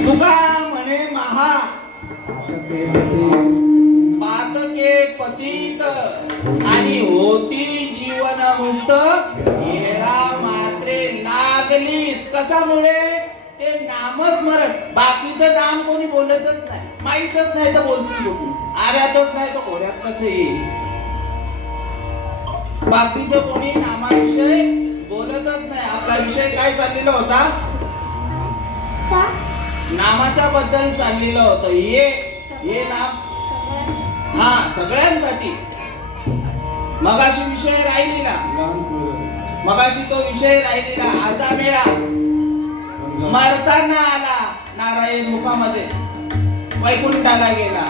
तुका म्हणे महा पातके पतित आणि होती जीवन मुक्त येळा मात्रे लागलीच. कशामुळे? ते नामस्मरण. बाकीचं नाम कोणी बोलतच नाही. माहीतच नाही तर बोलतील लोक. आर्यातच नाही तर घोड्यात कसं येईल. बाकीचं कोणी नामाविषयी बोलतच नाही. आपला विषय काय चाललेला होता? नामाच्या बद्दल चाललेलं होतं. हे नाम हा सगळ्यांसाठी. मगाशी विषय राहिलेला. मगाशी तो विषय राहिलेला. आजा मेळा मरताना आला नारायण मुखामध्ये, वैकुंठाला गेला.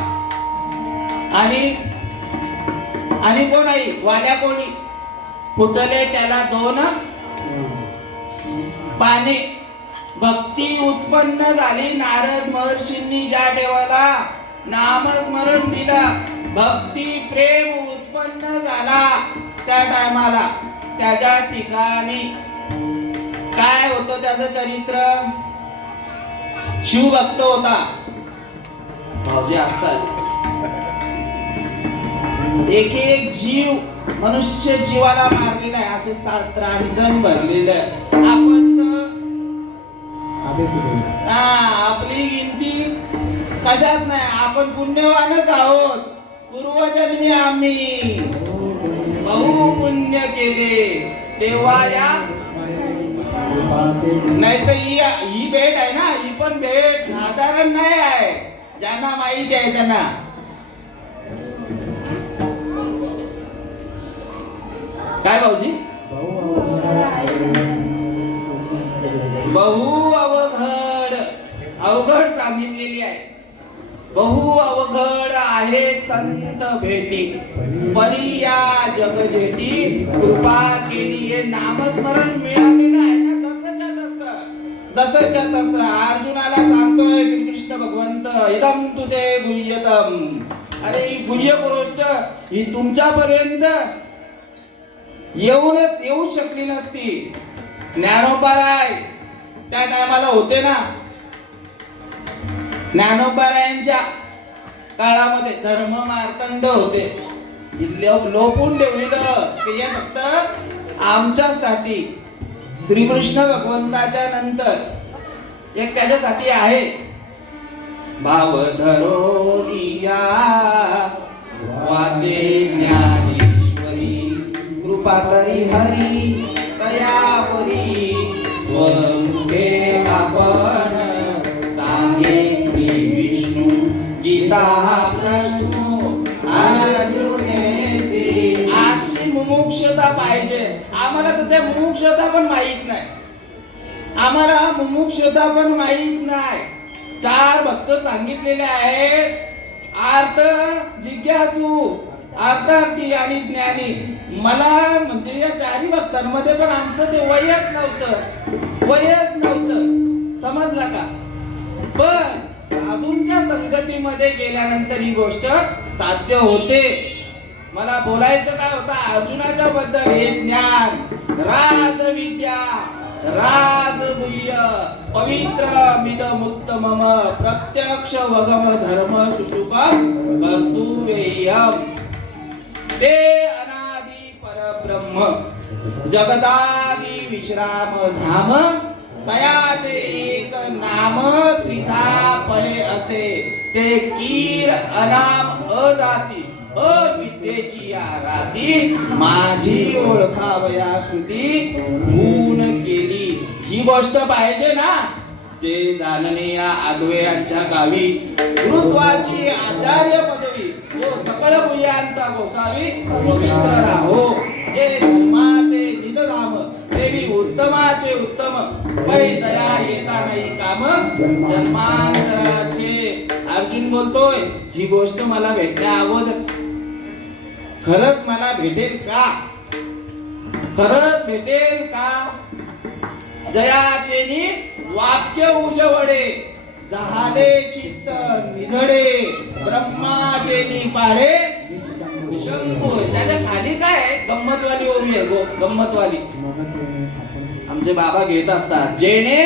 आणि कोणी वाल्या कोणी फुटले त्याला 2 पाने. भक्ती उत्पन्न झाली. नारद महर्षींनी ज्या देवाला नामस्मरण दिलं, भक्ती प्रेम उत्पन्न झाला त्या टायमाला त्याच्या ठिकाणी काय होतं? त्याचं चरित्र शिवभक्त होता. भाऊजी असतात. एक जीव मनुष्य जीवाला मारलेला आहे. असे 7 जण भरलेलं. आपण आपली गिनती कशात नाही. आपण पुण्यवानच आहोत. पूर्वजन्मी आम्ही बहु पुण्य केले तेव्हा या. नाही तर ही भेट आहे ना, ही पण भेट साधारण नाही आहे. ज्यांना माहिती आहे त्यांना. काय भाऊजी? बहु अवघड सांगितलेली आहे. बहु अवघड आहे संत भेटी, परी या जगजेटी कृपा केली. हे नामस्मरण मिळालेलं आहे ना, जसंच्या तसं अर्जुनाला सांगतोय श्रीकृष्ण भगवंत, इदम तुते गुह्यतम. अरे ही गुह्य गोष्ट ही तुमच्यापर्यंत येऊ शकली नसती. ज्ञानोबाराय त्या टायमाला होते ना. ज्ञानोबारायांच्या काळामध्ये धर्म मार्तंड होते. लोपून ठेवलेलं की हे फक्त आमच्यासाठी. श्रीकृष्ण भगवंताच्या नंतर एक त्याच्यासाठी आहे. भाव धरोनिया वाचे ज्ञानेश्वरी कृपा करी हरी तयावरी स्वरूपे आपण सांगे श्री विष्णू गीता प्रश्नो अर्जुनेसी. अशी मुमुक्षता पाहिजे आम्हाला. तर त्या मुमुक्षता पण माहित नाही. आम्हाला मुमुक्षता पण माहित नाही. 4 भक्त सांगितलेले आहेत. अर्थ जिज्ञासू, अर्थार्थी आणि ज्ञानी. मला म्हणजे या 4 भक्तांमध्ये पण आमचं ते वयच नव्हतं. समजला का? पण साधूंच्या संगतीमध्ये गेल्यानंतर ही गोष्ट साध्य होते. मला बोलायचं काय होतं अर्जुनाच्या बद्दल. हे ज्ञान राजविद्या राजगुह्य पवित्र मिद मुक्त मम प्रत्यक्ष वगम धर्म सुसुखम कर्तुवेयम. ते अनादि परब्रह्म जगदादि विश्राम धाम तयाचे एक नाम त्रिधा पळे असे ते कीर अनाम अजाती अविद्येची या राती माझी ओळखावया श्रुती गुण केली. ही गोष्ट पाहिजे ना. जे जाणणे या आदवेयांच्या गावी गुरुत्वाची आचार्य पदवी जो सकळ भुयांचा गोसावी पवित्र राहो. जे धर्माचे निजधाम देवी उत्तमाचे उत्तम पै दया येता नाही काम जन्मांतराचे. अर्जुन बोलतोय ही गोष्ट मला भेटण्या अगोदर खरंच मला भेटेल का? खरंच भेटेल का? जयाचे नी वाक्य उजवडे झाले चित्त निधडे ब्रह्माचे नी पाढे शंभू. त्याच्या खाली काय गंमतवाली ओवी आहे गंमतवाली. आमचे बाबा घेत असतात जेणे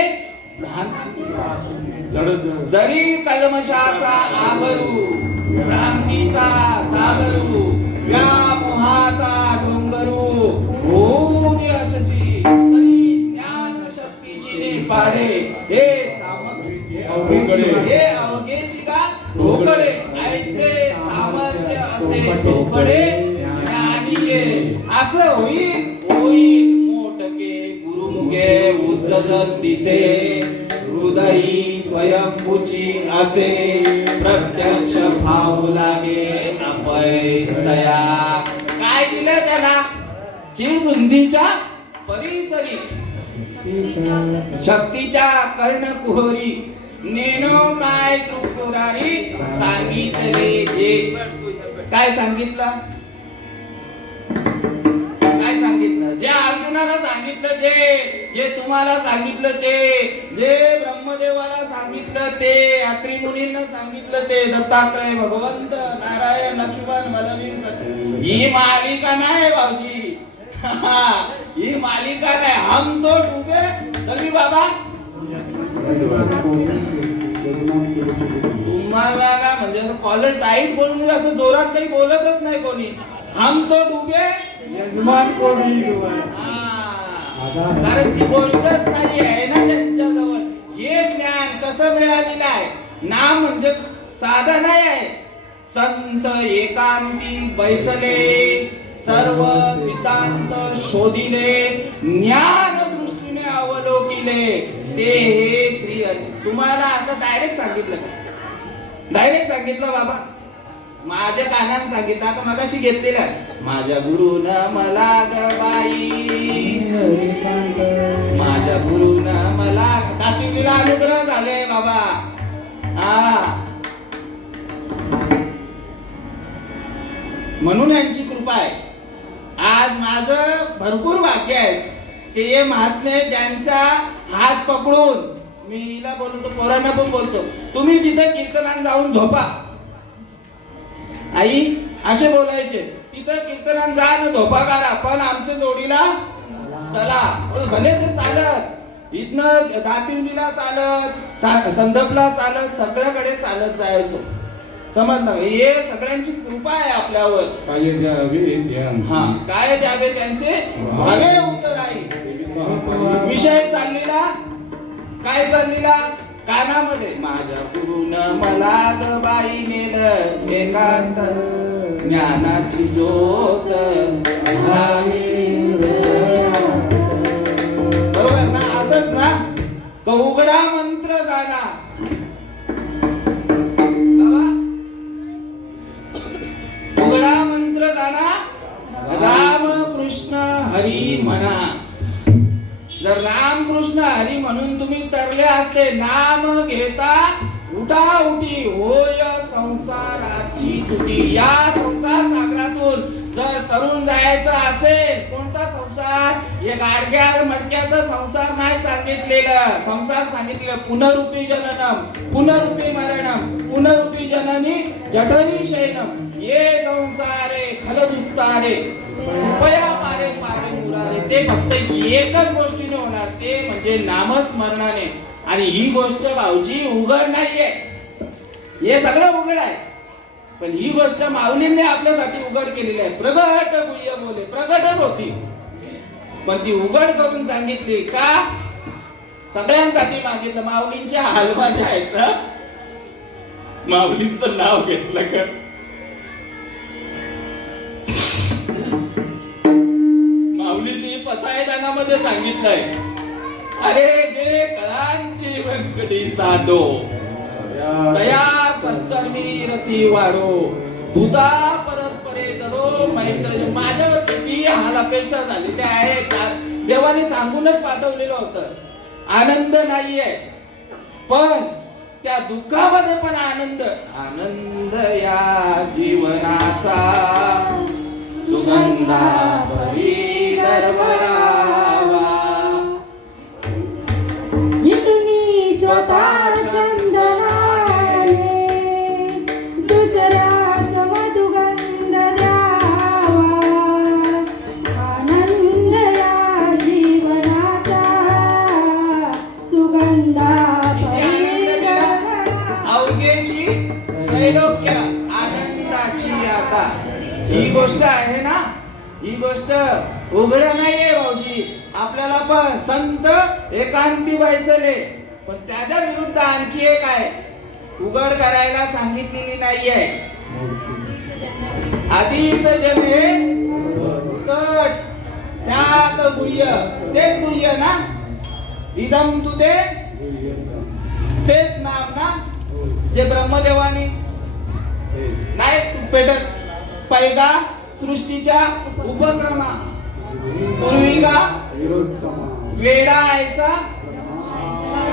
जरी कल्मशाचा आगरू भ्रांतीचा सागरू व्यामोहाचा डोंगरू होऊन यशस्वी तरी ज्ञान शक्तीची ने पाडे हे सामग्रीचे हे अवघेची का ढोकळे ऐसे सामर्थ्य असे ढोकळे ज्ञानीये. असं होईल मोठके गुरुमुखे उज्जत दिसे हृदयी स्वयंभूची असे प्रत्यक्ष भाव लागे अपयसया. काय दिलं त्याला? चिरबुंदीच्या परिसरी शक्तीच्या कर्णकुहरी नेनो काय त्रिपुरारी सांगितले जे. काय सांगितलं? काय सांगितलं? जे अर्जुनाला सांगितलं जे तुम्हाला सांगितलं जे ब्रह्मदेवाला सांगितलं ते अत्रि मुनींना सांगितलं ते दत्तात्रय भगवंत नारायण लक्ष्मण बलवीर. ही मालिका नाही भाऊजी. ही मालिका नाही. हम तो डुबे तरी बाबा तुम्हाला ना म्हणजे कॉलर टाईट बोलून असं जोरात काही बोलतच नाही कोणी. हम तो डुबे यजमान कोणी कारण ती गोष्टच नाही आहे ना त्यांच्याजवळ. हे ज्ञान कसं मिळालेलं आहे? नाम म्हणजे साधन आहे. संत एकांती बैसले सर्व सिद्धांत शोधिले ज्ञान दृष्टीने अवलोकिले ते हे श्री तुम्हाला असं डायरेक्ट सांगितलं का? डायरेक्ट सांगितलं बाबा? माझ्या कानात सांगितलं. आता मगाशी घेतलेलं माझ्या गुरुन मला गबाई माझ्या गुरुन मला दातिला अनुग्रह झाले बाबा. म्हणून यांची कृपा आहे. आज माझं भरपूर भाग्य आहे की हे महात्मे ज्यांचा हात पकडून मी हिला बोलतो पोरांना पण बोलतो तुम्ही तिथं कीर्तनात जाऊन झोपा. आई असे बोलायचे तिथं कीर्तनात जा ना झोपा करा पण आमच्या जोडीला चला. भले ते चालत इथनं दातिवलीला चालत संदपला चालत सगळ्याकडे चालत जायचं. समजलं? हे सगळ्यांची कृपा आहे आपल्यावर. काय द्यावे हा काय द्यावे त्यांचे भावे उत्तर आहे. विषय चाललेला काय चाललेला कानामध्ये माझ्या गुरुन मला गबाई नेलं एकांत ज्ञानाची ज्योत बरोबर ना? असंच ना? उघडा मंत्र जाणा उघडा मंत्र जाणा राम कृष्ण हरी म्हणा. जर राम कृष्ण हरी म्हणून तुम्ही तरले असते नाम घेता उठा उठी होय संसाराची तुटी. या संसार सागरातून जर तरुण जायचं असेल कोणता संसार? हे गाडग्या मटक्याचा संसार नाही सांगितलेलं. संसार सांगितलेलं पुनरुपी जननम पुनरुपी मरणम पुनरुपी जननी जठरी शयनम. ये संसारे खलदुस्तारे कृपया पारे पारे मुरारे. ते फक्त एकच गोष्टीने होणार ते म्हणजे नामस्मरणाने. आणि ही गोष्ट भाऊजी उघड नाहीये. हे सगळं उघड आहे पण ही गोष्ट माऊलींनी आपल्यासाठी उघड केलेली आहे. प्रगट गुह्य बोले प्रगटच होती. पण ती उघड करून सांगितली का? सगळ्यांसाठी मागितलं. माऊलींच्या हलवाच्या आहेत ना, माऊलींचं नाव घेतलं का? माऊलींनी पसायदानामध्ये सांगितलंय, अरे जे कळांची व्यंकटी साधो दया सत्कर्मी रती वाढो भूता परस्परे जडो मैत्र. माझ्यावर किती हालापेष्टा झालेले आहे, देवाने सांगूनच पाठवलेलं होतं. आनंद नाहीये, पण त्या दुःखामध्ये पण आनंद. आनंद या जीवनाचा सुगंधा भरी दरवळावा. जितनी स्वतः चंदनाने दुसरा समदुगंध द्यावा. आनंद या जीवनाचा सुगंधा अवघेची त्रैलोक्य आनंदाची आता. ही गोष्ट आहे ना, ही गोष्ट उघड नाहीये भाऊजी. आपल्याला पण संत एकांती बैसले, पण त्याच्या विरुद्ध आणखी एक आहे, उघड करायला सांगितलेली नाहीये. आधीच जन हे उतट, त्यात गुह्य. तेच गुह्य ना, इदम तू तेच नाम ना, जे ब्रह्मदेवानी नाही तू पेटत. पैगा सृष्टीच्या उपक्रमा पूर्विका वेडा ऐसा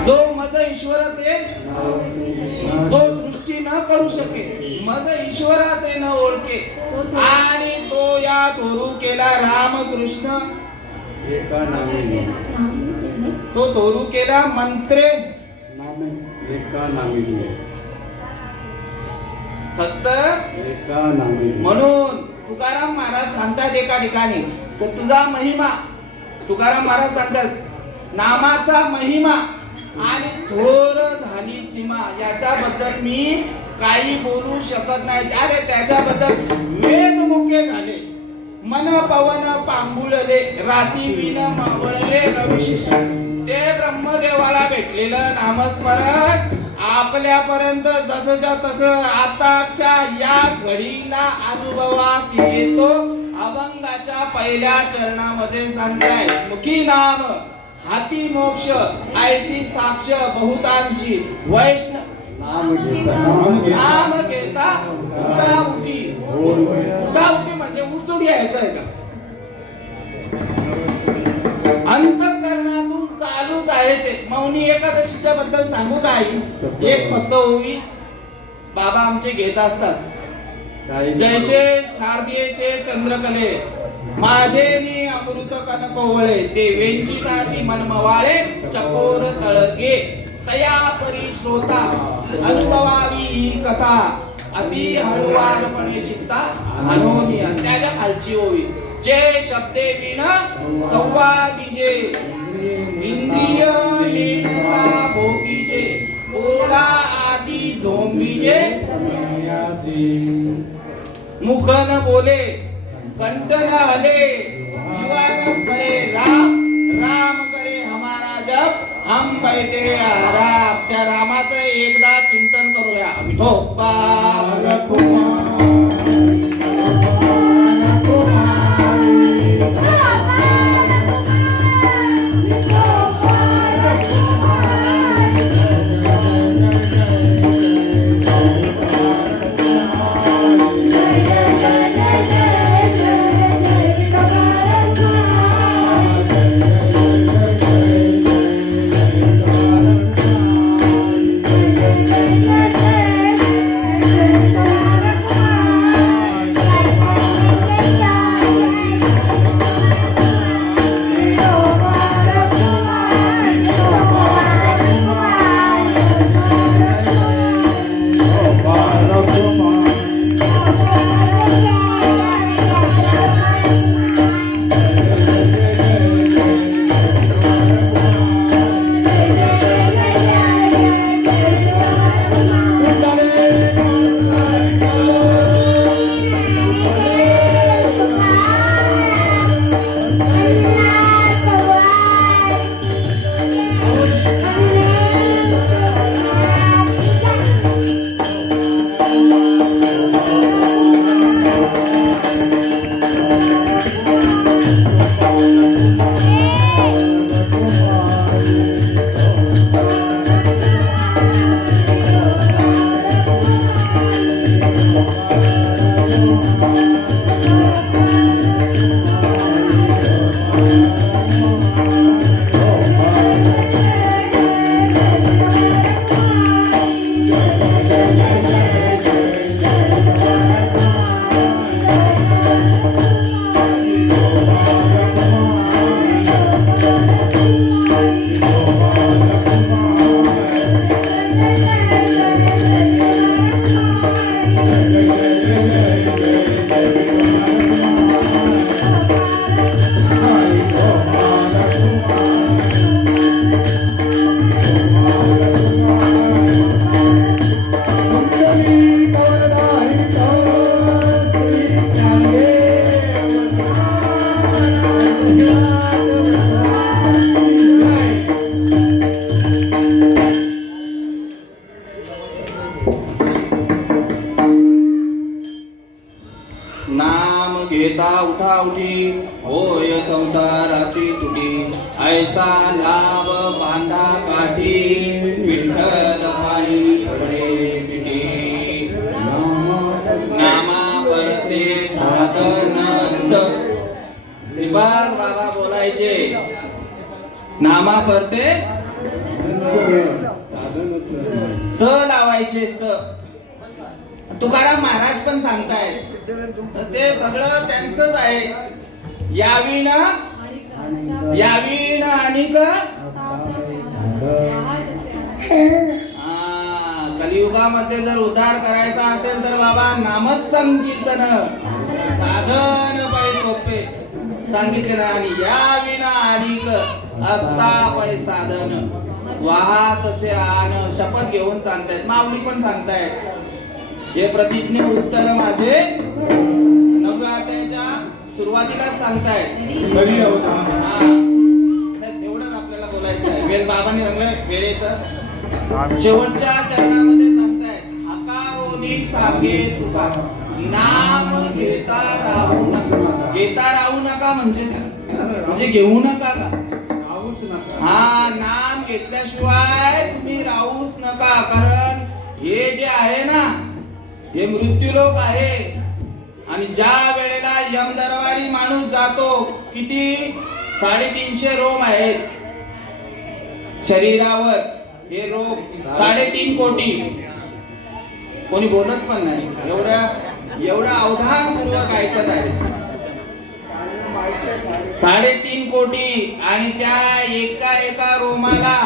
जो मज ईश्वर ते, जो सृष्टी न करू शके, मज ईश्वरा ते न ओळखे. आणि तो या थोरू केला रामकृष्ण एका नामी तो थोरू केला मंत्रे एका नामी फक्त एका नामी. म्हणून तुकाराम महाराज सांगतात एका ठिकाणी की तुझा महिमा. तुकाराम महाराज सांगतात नामाचा महिमा आणि थोर झाली सीमा, याच्याबद्दल मी काही बोलू शकत नाही. अरे त्याच्याबद्दल वेद मुके झाले, मन पवन पांगुळले, राती विन मंगळले रविशिष्ट. ते ब्रह्मदेवाला भेटलेलं नामस्मरण आपल्यापर्यंत जसंच्या तसं आताच्या या घडीला अनुभवास येतो. अभंगाच्या पहिल्या चरणामध्ये सांगताय, मुखी नाम हाती मोक्ष ऐसी साक्ष बहुतांची. वैष्णव नाम घेता नाम घेता उठाउठी. उठाउठी म्हणजे उठसुडी यायचं आहे का? अंतःकरणातून चालूच आहे ते. मौनी एकादशीच्या बद्दल सांगू काही एक फक्त ओवी बाबा आमचे घेत असतात. जैसे शारदेचे चंद्रकले माझे नि अमृत कनकोवळे, ते वेंचिताती मनमवाळे चकोर तळगे. तया परी श्रोता अनुभवावी ही कथा, अति हळुवारपणे चित्ता अनोनिया. त्याच्या खालची ओवी, जे शब्दे विण संवादीजे, इंद्रिय लीनता भोगीजे, बोला आदी झोंबीजे. मुख न बोले कंठ न हले, जीवानस भरे राम राम करे हमारा जप, हम बैठे आराम. त्या रामाचं एकदा चिंतन करूया. विठोबा जय ऐसा लाभ बांधा काठी विठ्ठल पायी पडे पिठी नामा परते साधन श्रीपाद बाबा बोलायचे नामा परते च लावायचे च तुकाराम महाराज पण सांगतायत तर ते सगळं त्यांचंच आहे यावीन अनिक कलियुगामध्ये जर उद्धार करायचा असेल तर बाबा नामच संकीर्तन साधन पै सोपे सांगितले ना आणि याविना अनिक असता पै साधन वाहा तसे आण शपथ घेऊन सांगतायत माऊली पण सांगतायत हे प्रतिज्ञे उत्तर माझे 9व्या अध्यायाच्या सुरुवातीलाच सांगतायत कधी अवधान हा तेवढंच आपल्याला बोलायचं आहे वेळ बाबांनी सांगलं वेळेचं शेवटच्या चरणामध्ये सांगतायत हकारोनी सांगे तुका नाम घेता राहू नका म्हणजे घेऊ नका का राहूच नका. हा नाम घेतल्याशिवाय तुम्ही राहूच नका कारण हे जे आहे ना हे मृत्यूलोक आहे आणि ज्या वेळेला यमदरबारी माणूस जातो किती 350 रोम आहेत शरीरावर हे रोम 3.5 कोटी कोणी बोलत पण नाही एवढा अवधानपूर्वक ऐकत आहे 3.5 कोटी आणि त्या एका रोमाला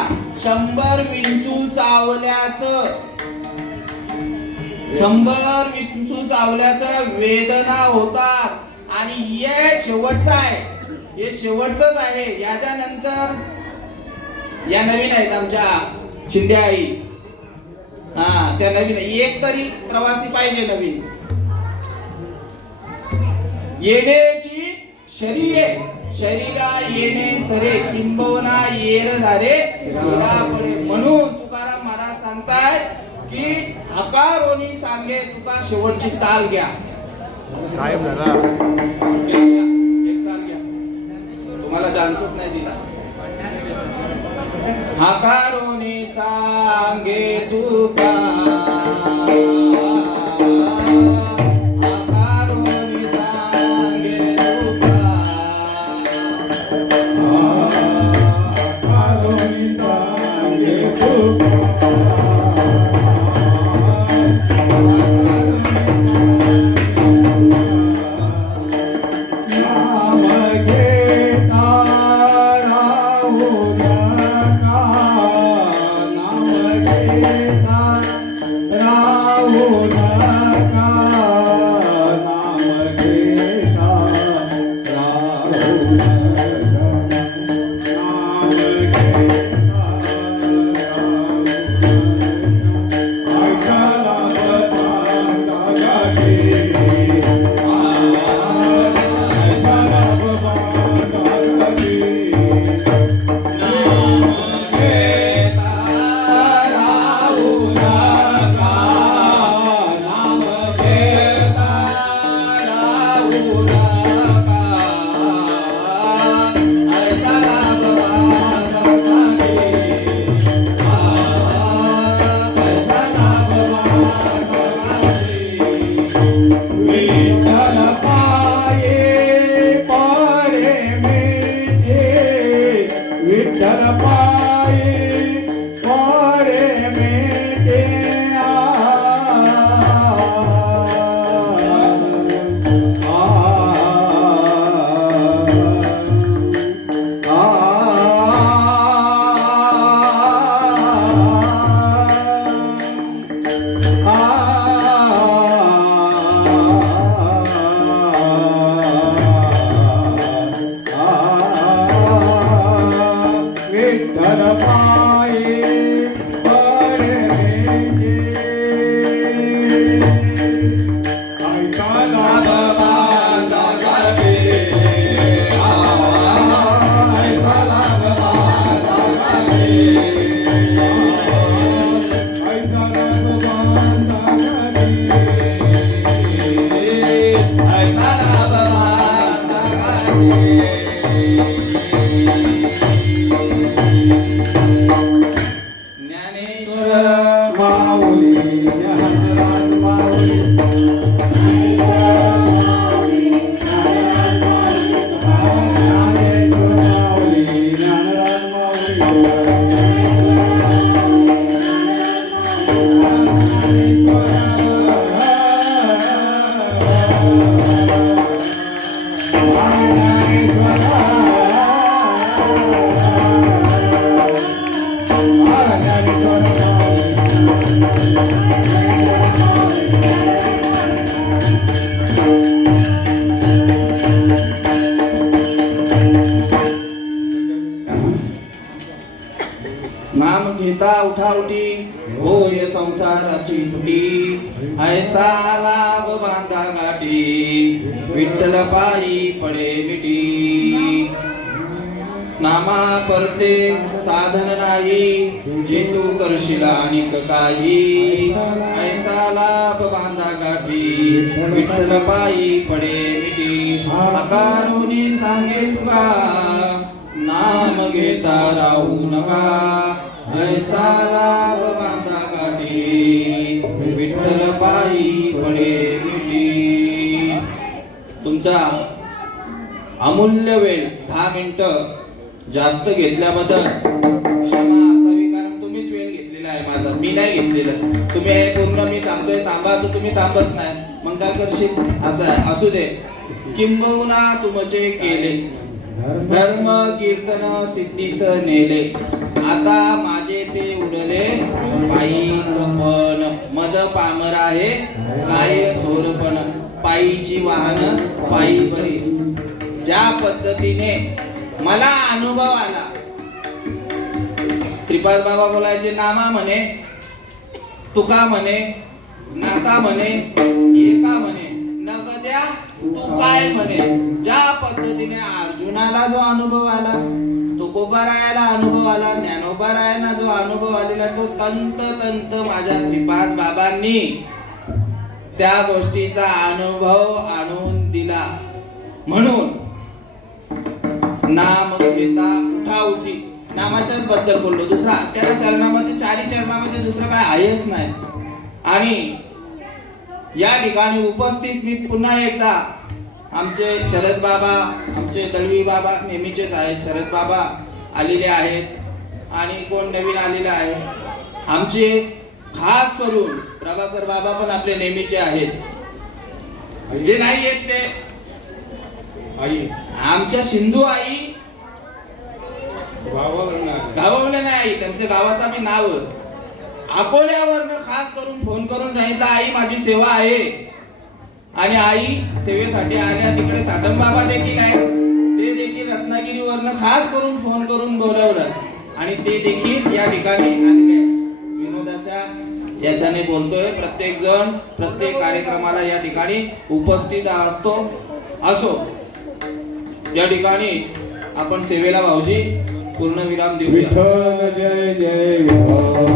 100 विंचू चावल्याचं वेदना होतात आणि हे शेवटच आहे याच्या नंतर या नवीन आहेत आमच्या शिंदे आई हा त्या नवीन एक तरी प्रवासी पाहिजे नवीन येण्याची शरीरा येणे सरे किंबवना येर झाले शिरा पडे म्हणून तुकाराम महाराज सांगतायत की हकारोनी सांगे तुका शेवटची चाल घ्या कायम झाला एक चाल घ्या तुम्हाला चान्सच नाही दिला हकारोनी सांगे तुका नाम घेता उठावटी होय संसाराची तुटी ऐसा लाभ बांधा गाठी विठ्ठल पायी पडे मिटी नामा परते साधन नाही जे तू करशील अनिक काही ऐसा लाभ बांधा गाठी विठ्ठल पायी पडे मिटी अकारुनी सांगे तुका नाम घेता राहू नका ऐसा लाभ बांधा गाठी विठ्ठल पायी पडे मिटी. तुमचा अमूल्य वेळ 10 मिनिटं जास्त घेतल्याबद्दल क्षमा असावी, कारण तुम्हीच वेळ घेतलेला आहे माझा, मी नाही घेतलेला. तुम्ही हे पूर्ण मी सांगतोय थांबा तर तुम्ही थांबत नाही, मग काय करशील असं आहे. असू दे. किंबहुना तुमचे केले धर्म कीर्तन सिद्धीस नेले आता माझे ते उरले पायी कपन मज पामर आहे काय थोरपण पायीची वाहन पायी बरी. ज्या पद्धतीने मला अनुभव आला, श्रीपाद बाबा बोलायचे नामा म्हणे, तुका म्हणे, नाता म्हणे, एका म्हणे, नगद्या तू काय म्हणे. ज्या पद्धतीने अर्जुनाला जो अनुभव आला, तुकोबारायाला अनुभव आला, ज्ञानोबारायांना जो अनुभव आलेला तो तंत माझ्या श्रीपाद बाबांनी त्या गोष्टीचा अनुभव आणून दिला. म्हणून नाम घेता उठाउठी नामाच्याच बद्दल बोललो. दुसरा त्या चरणामध्ये 4 चरणामध्ये दुसरं काय आहेच नाही. आणि या ठिकाणी उपस्थित मी पुन्हा एकदा आमचे शरद बाबा, आमचे दळवी बाबा नेहमीचेच आहेत, शरद बाबा आलेले आहेत आणि कोण नवीन आलेले आहे. आमचे खास करून प्रभाकर बाबा पण आपले नेहमीचे आहेत. जे नाही आहेत ते आई आमच्या सिंधू आई गावावरून गावावले नाही, त्यांच्या गावाचं मी नाव अकोल्यावरनं खास करून फोन करून सांगितलं आई माझी सेवा आहे. आणि आई सेवेसाठी आल्या. तिकडे साठम बाबा देखील आहेत, ते देखील रत्नागिरीवरनं खास करून फोन करून बोलवलं आणि ते देखील या ठिकाणी आलेले आहेत. विनोदाच्या याच्याने बोलतोय, प्रत्येक जण प्रत्येक कार्यक्रमाला या ठिकाणी उपस्थित असतो. असो, या ठिकाणी आपण सेवेला भाऊजी पूर्ण विराम देऊया. विठ्ठल जय जय विठ्ठल.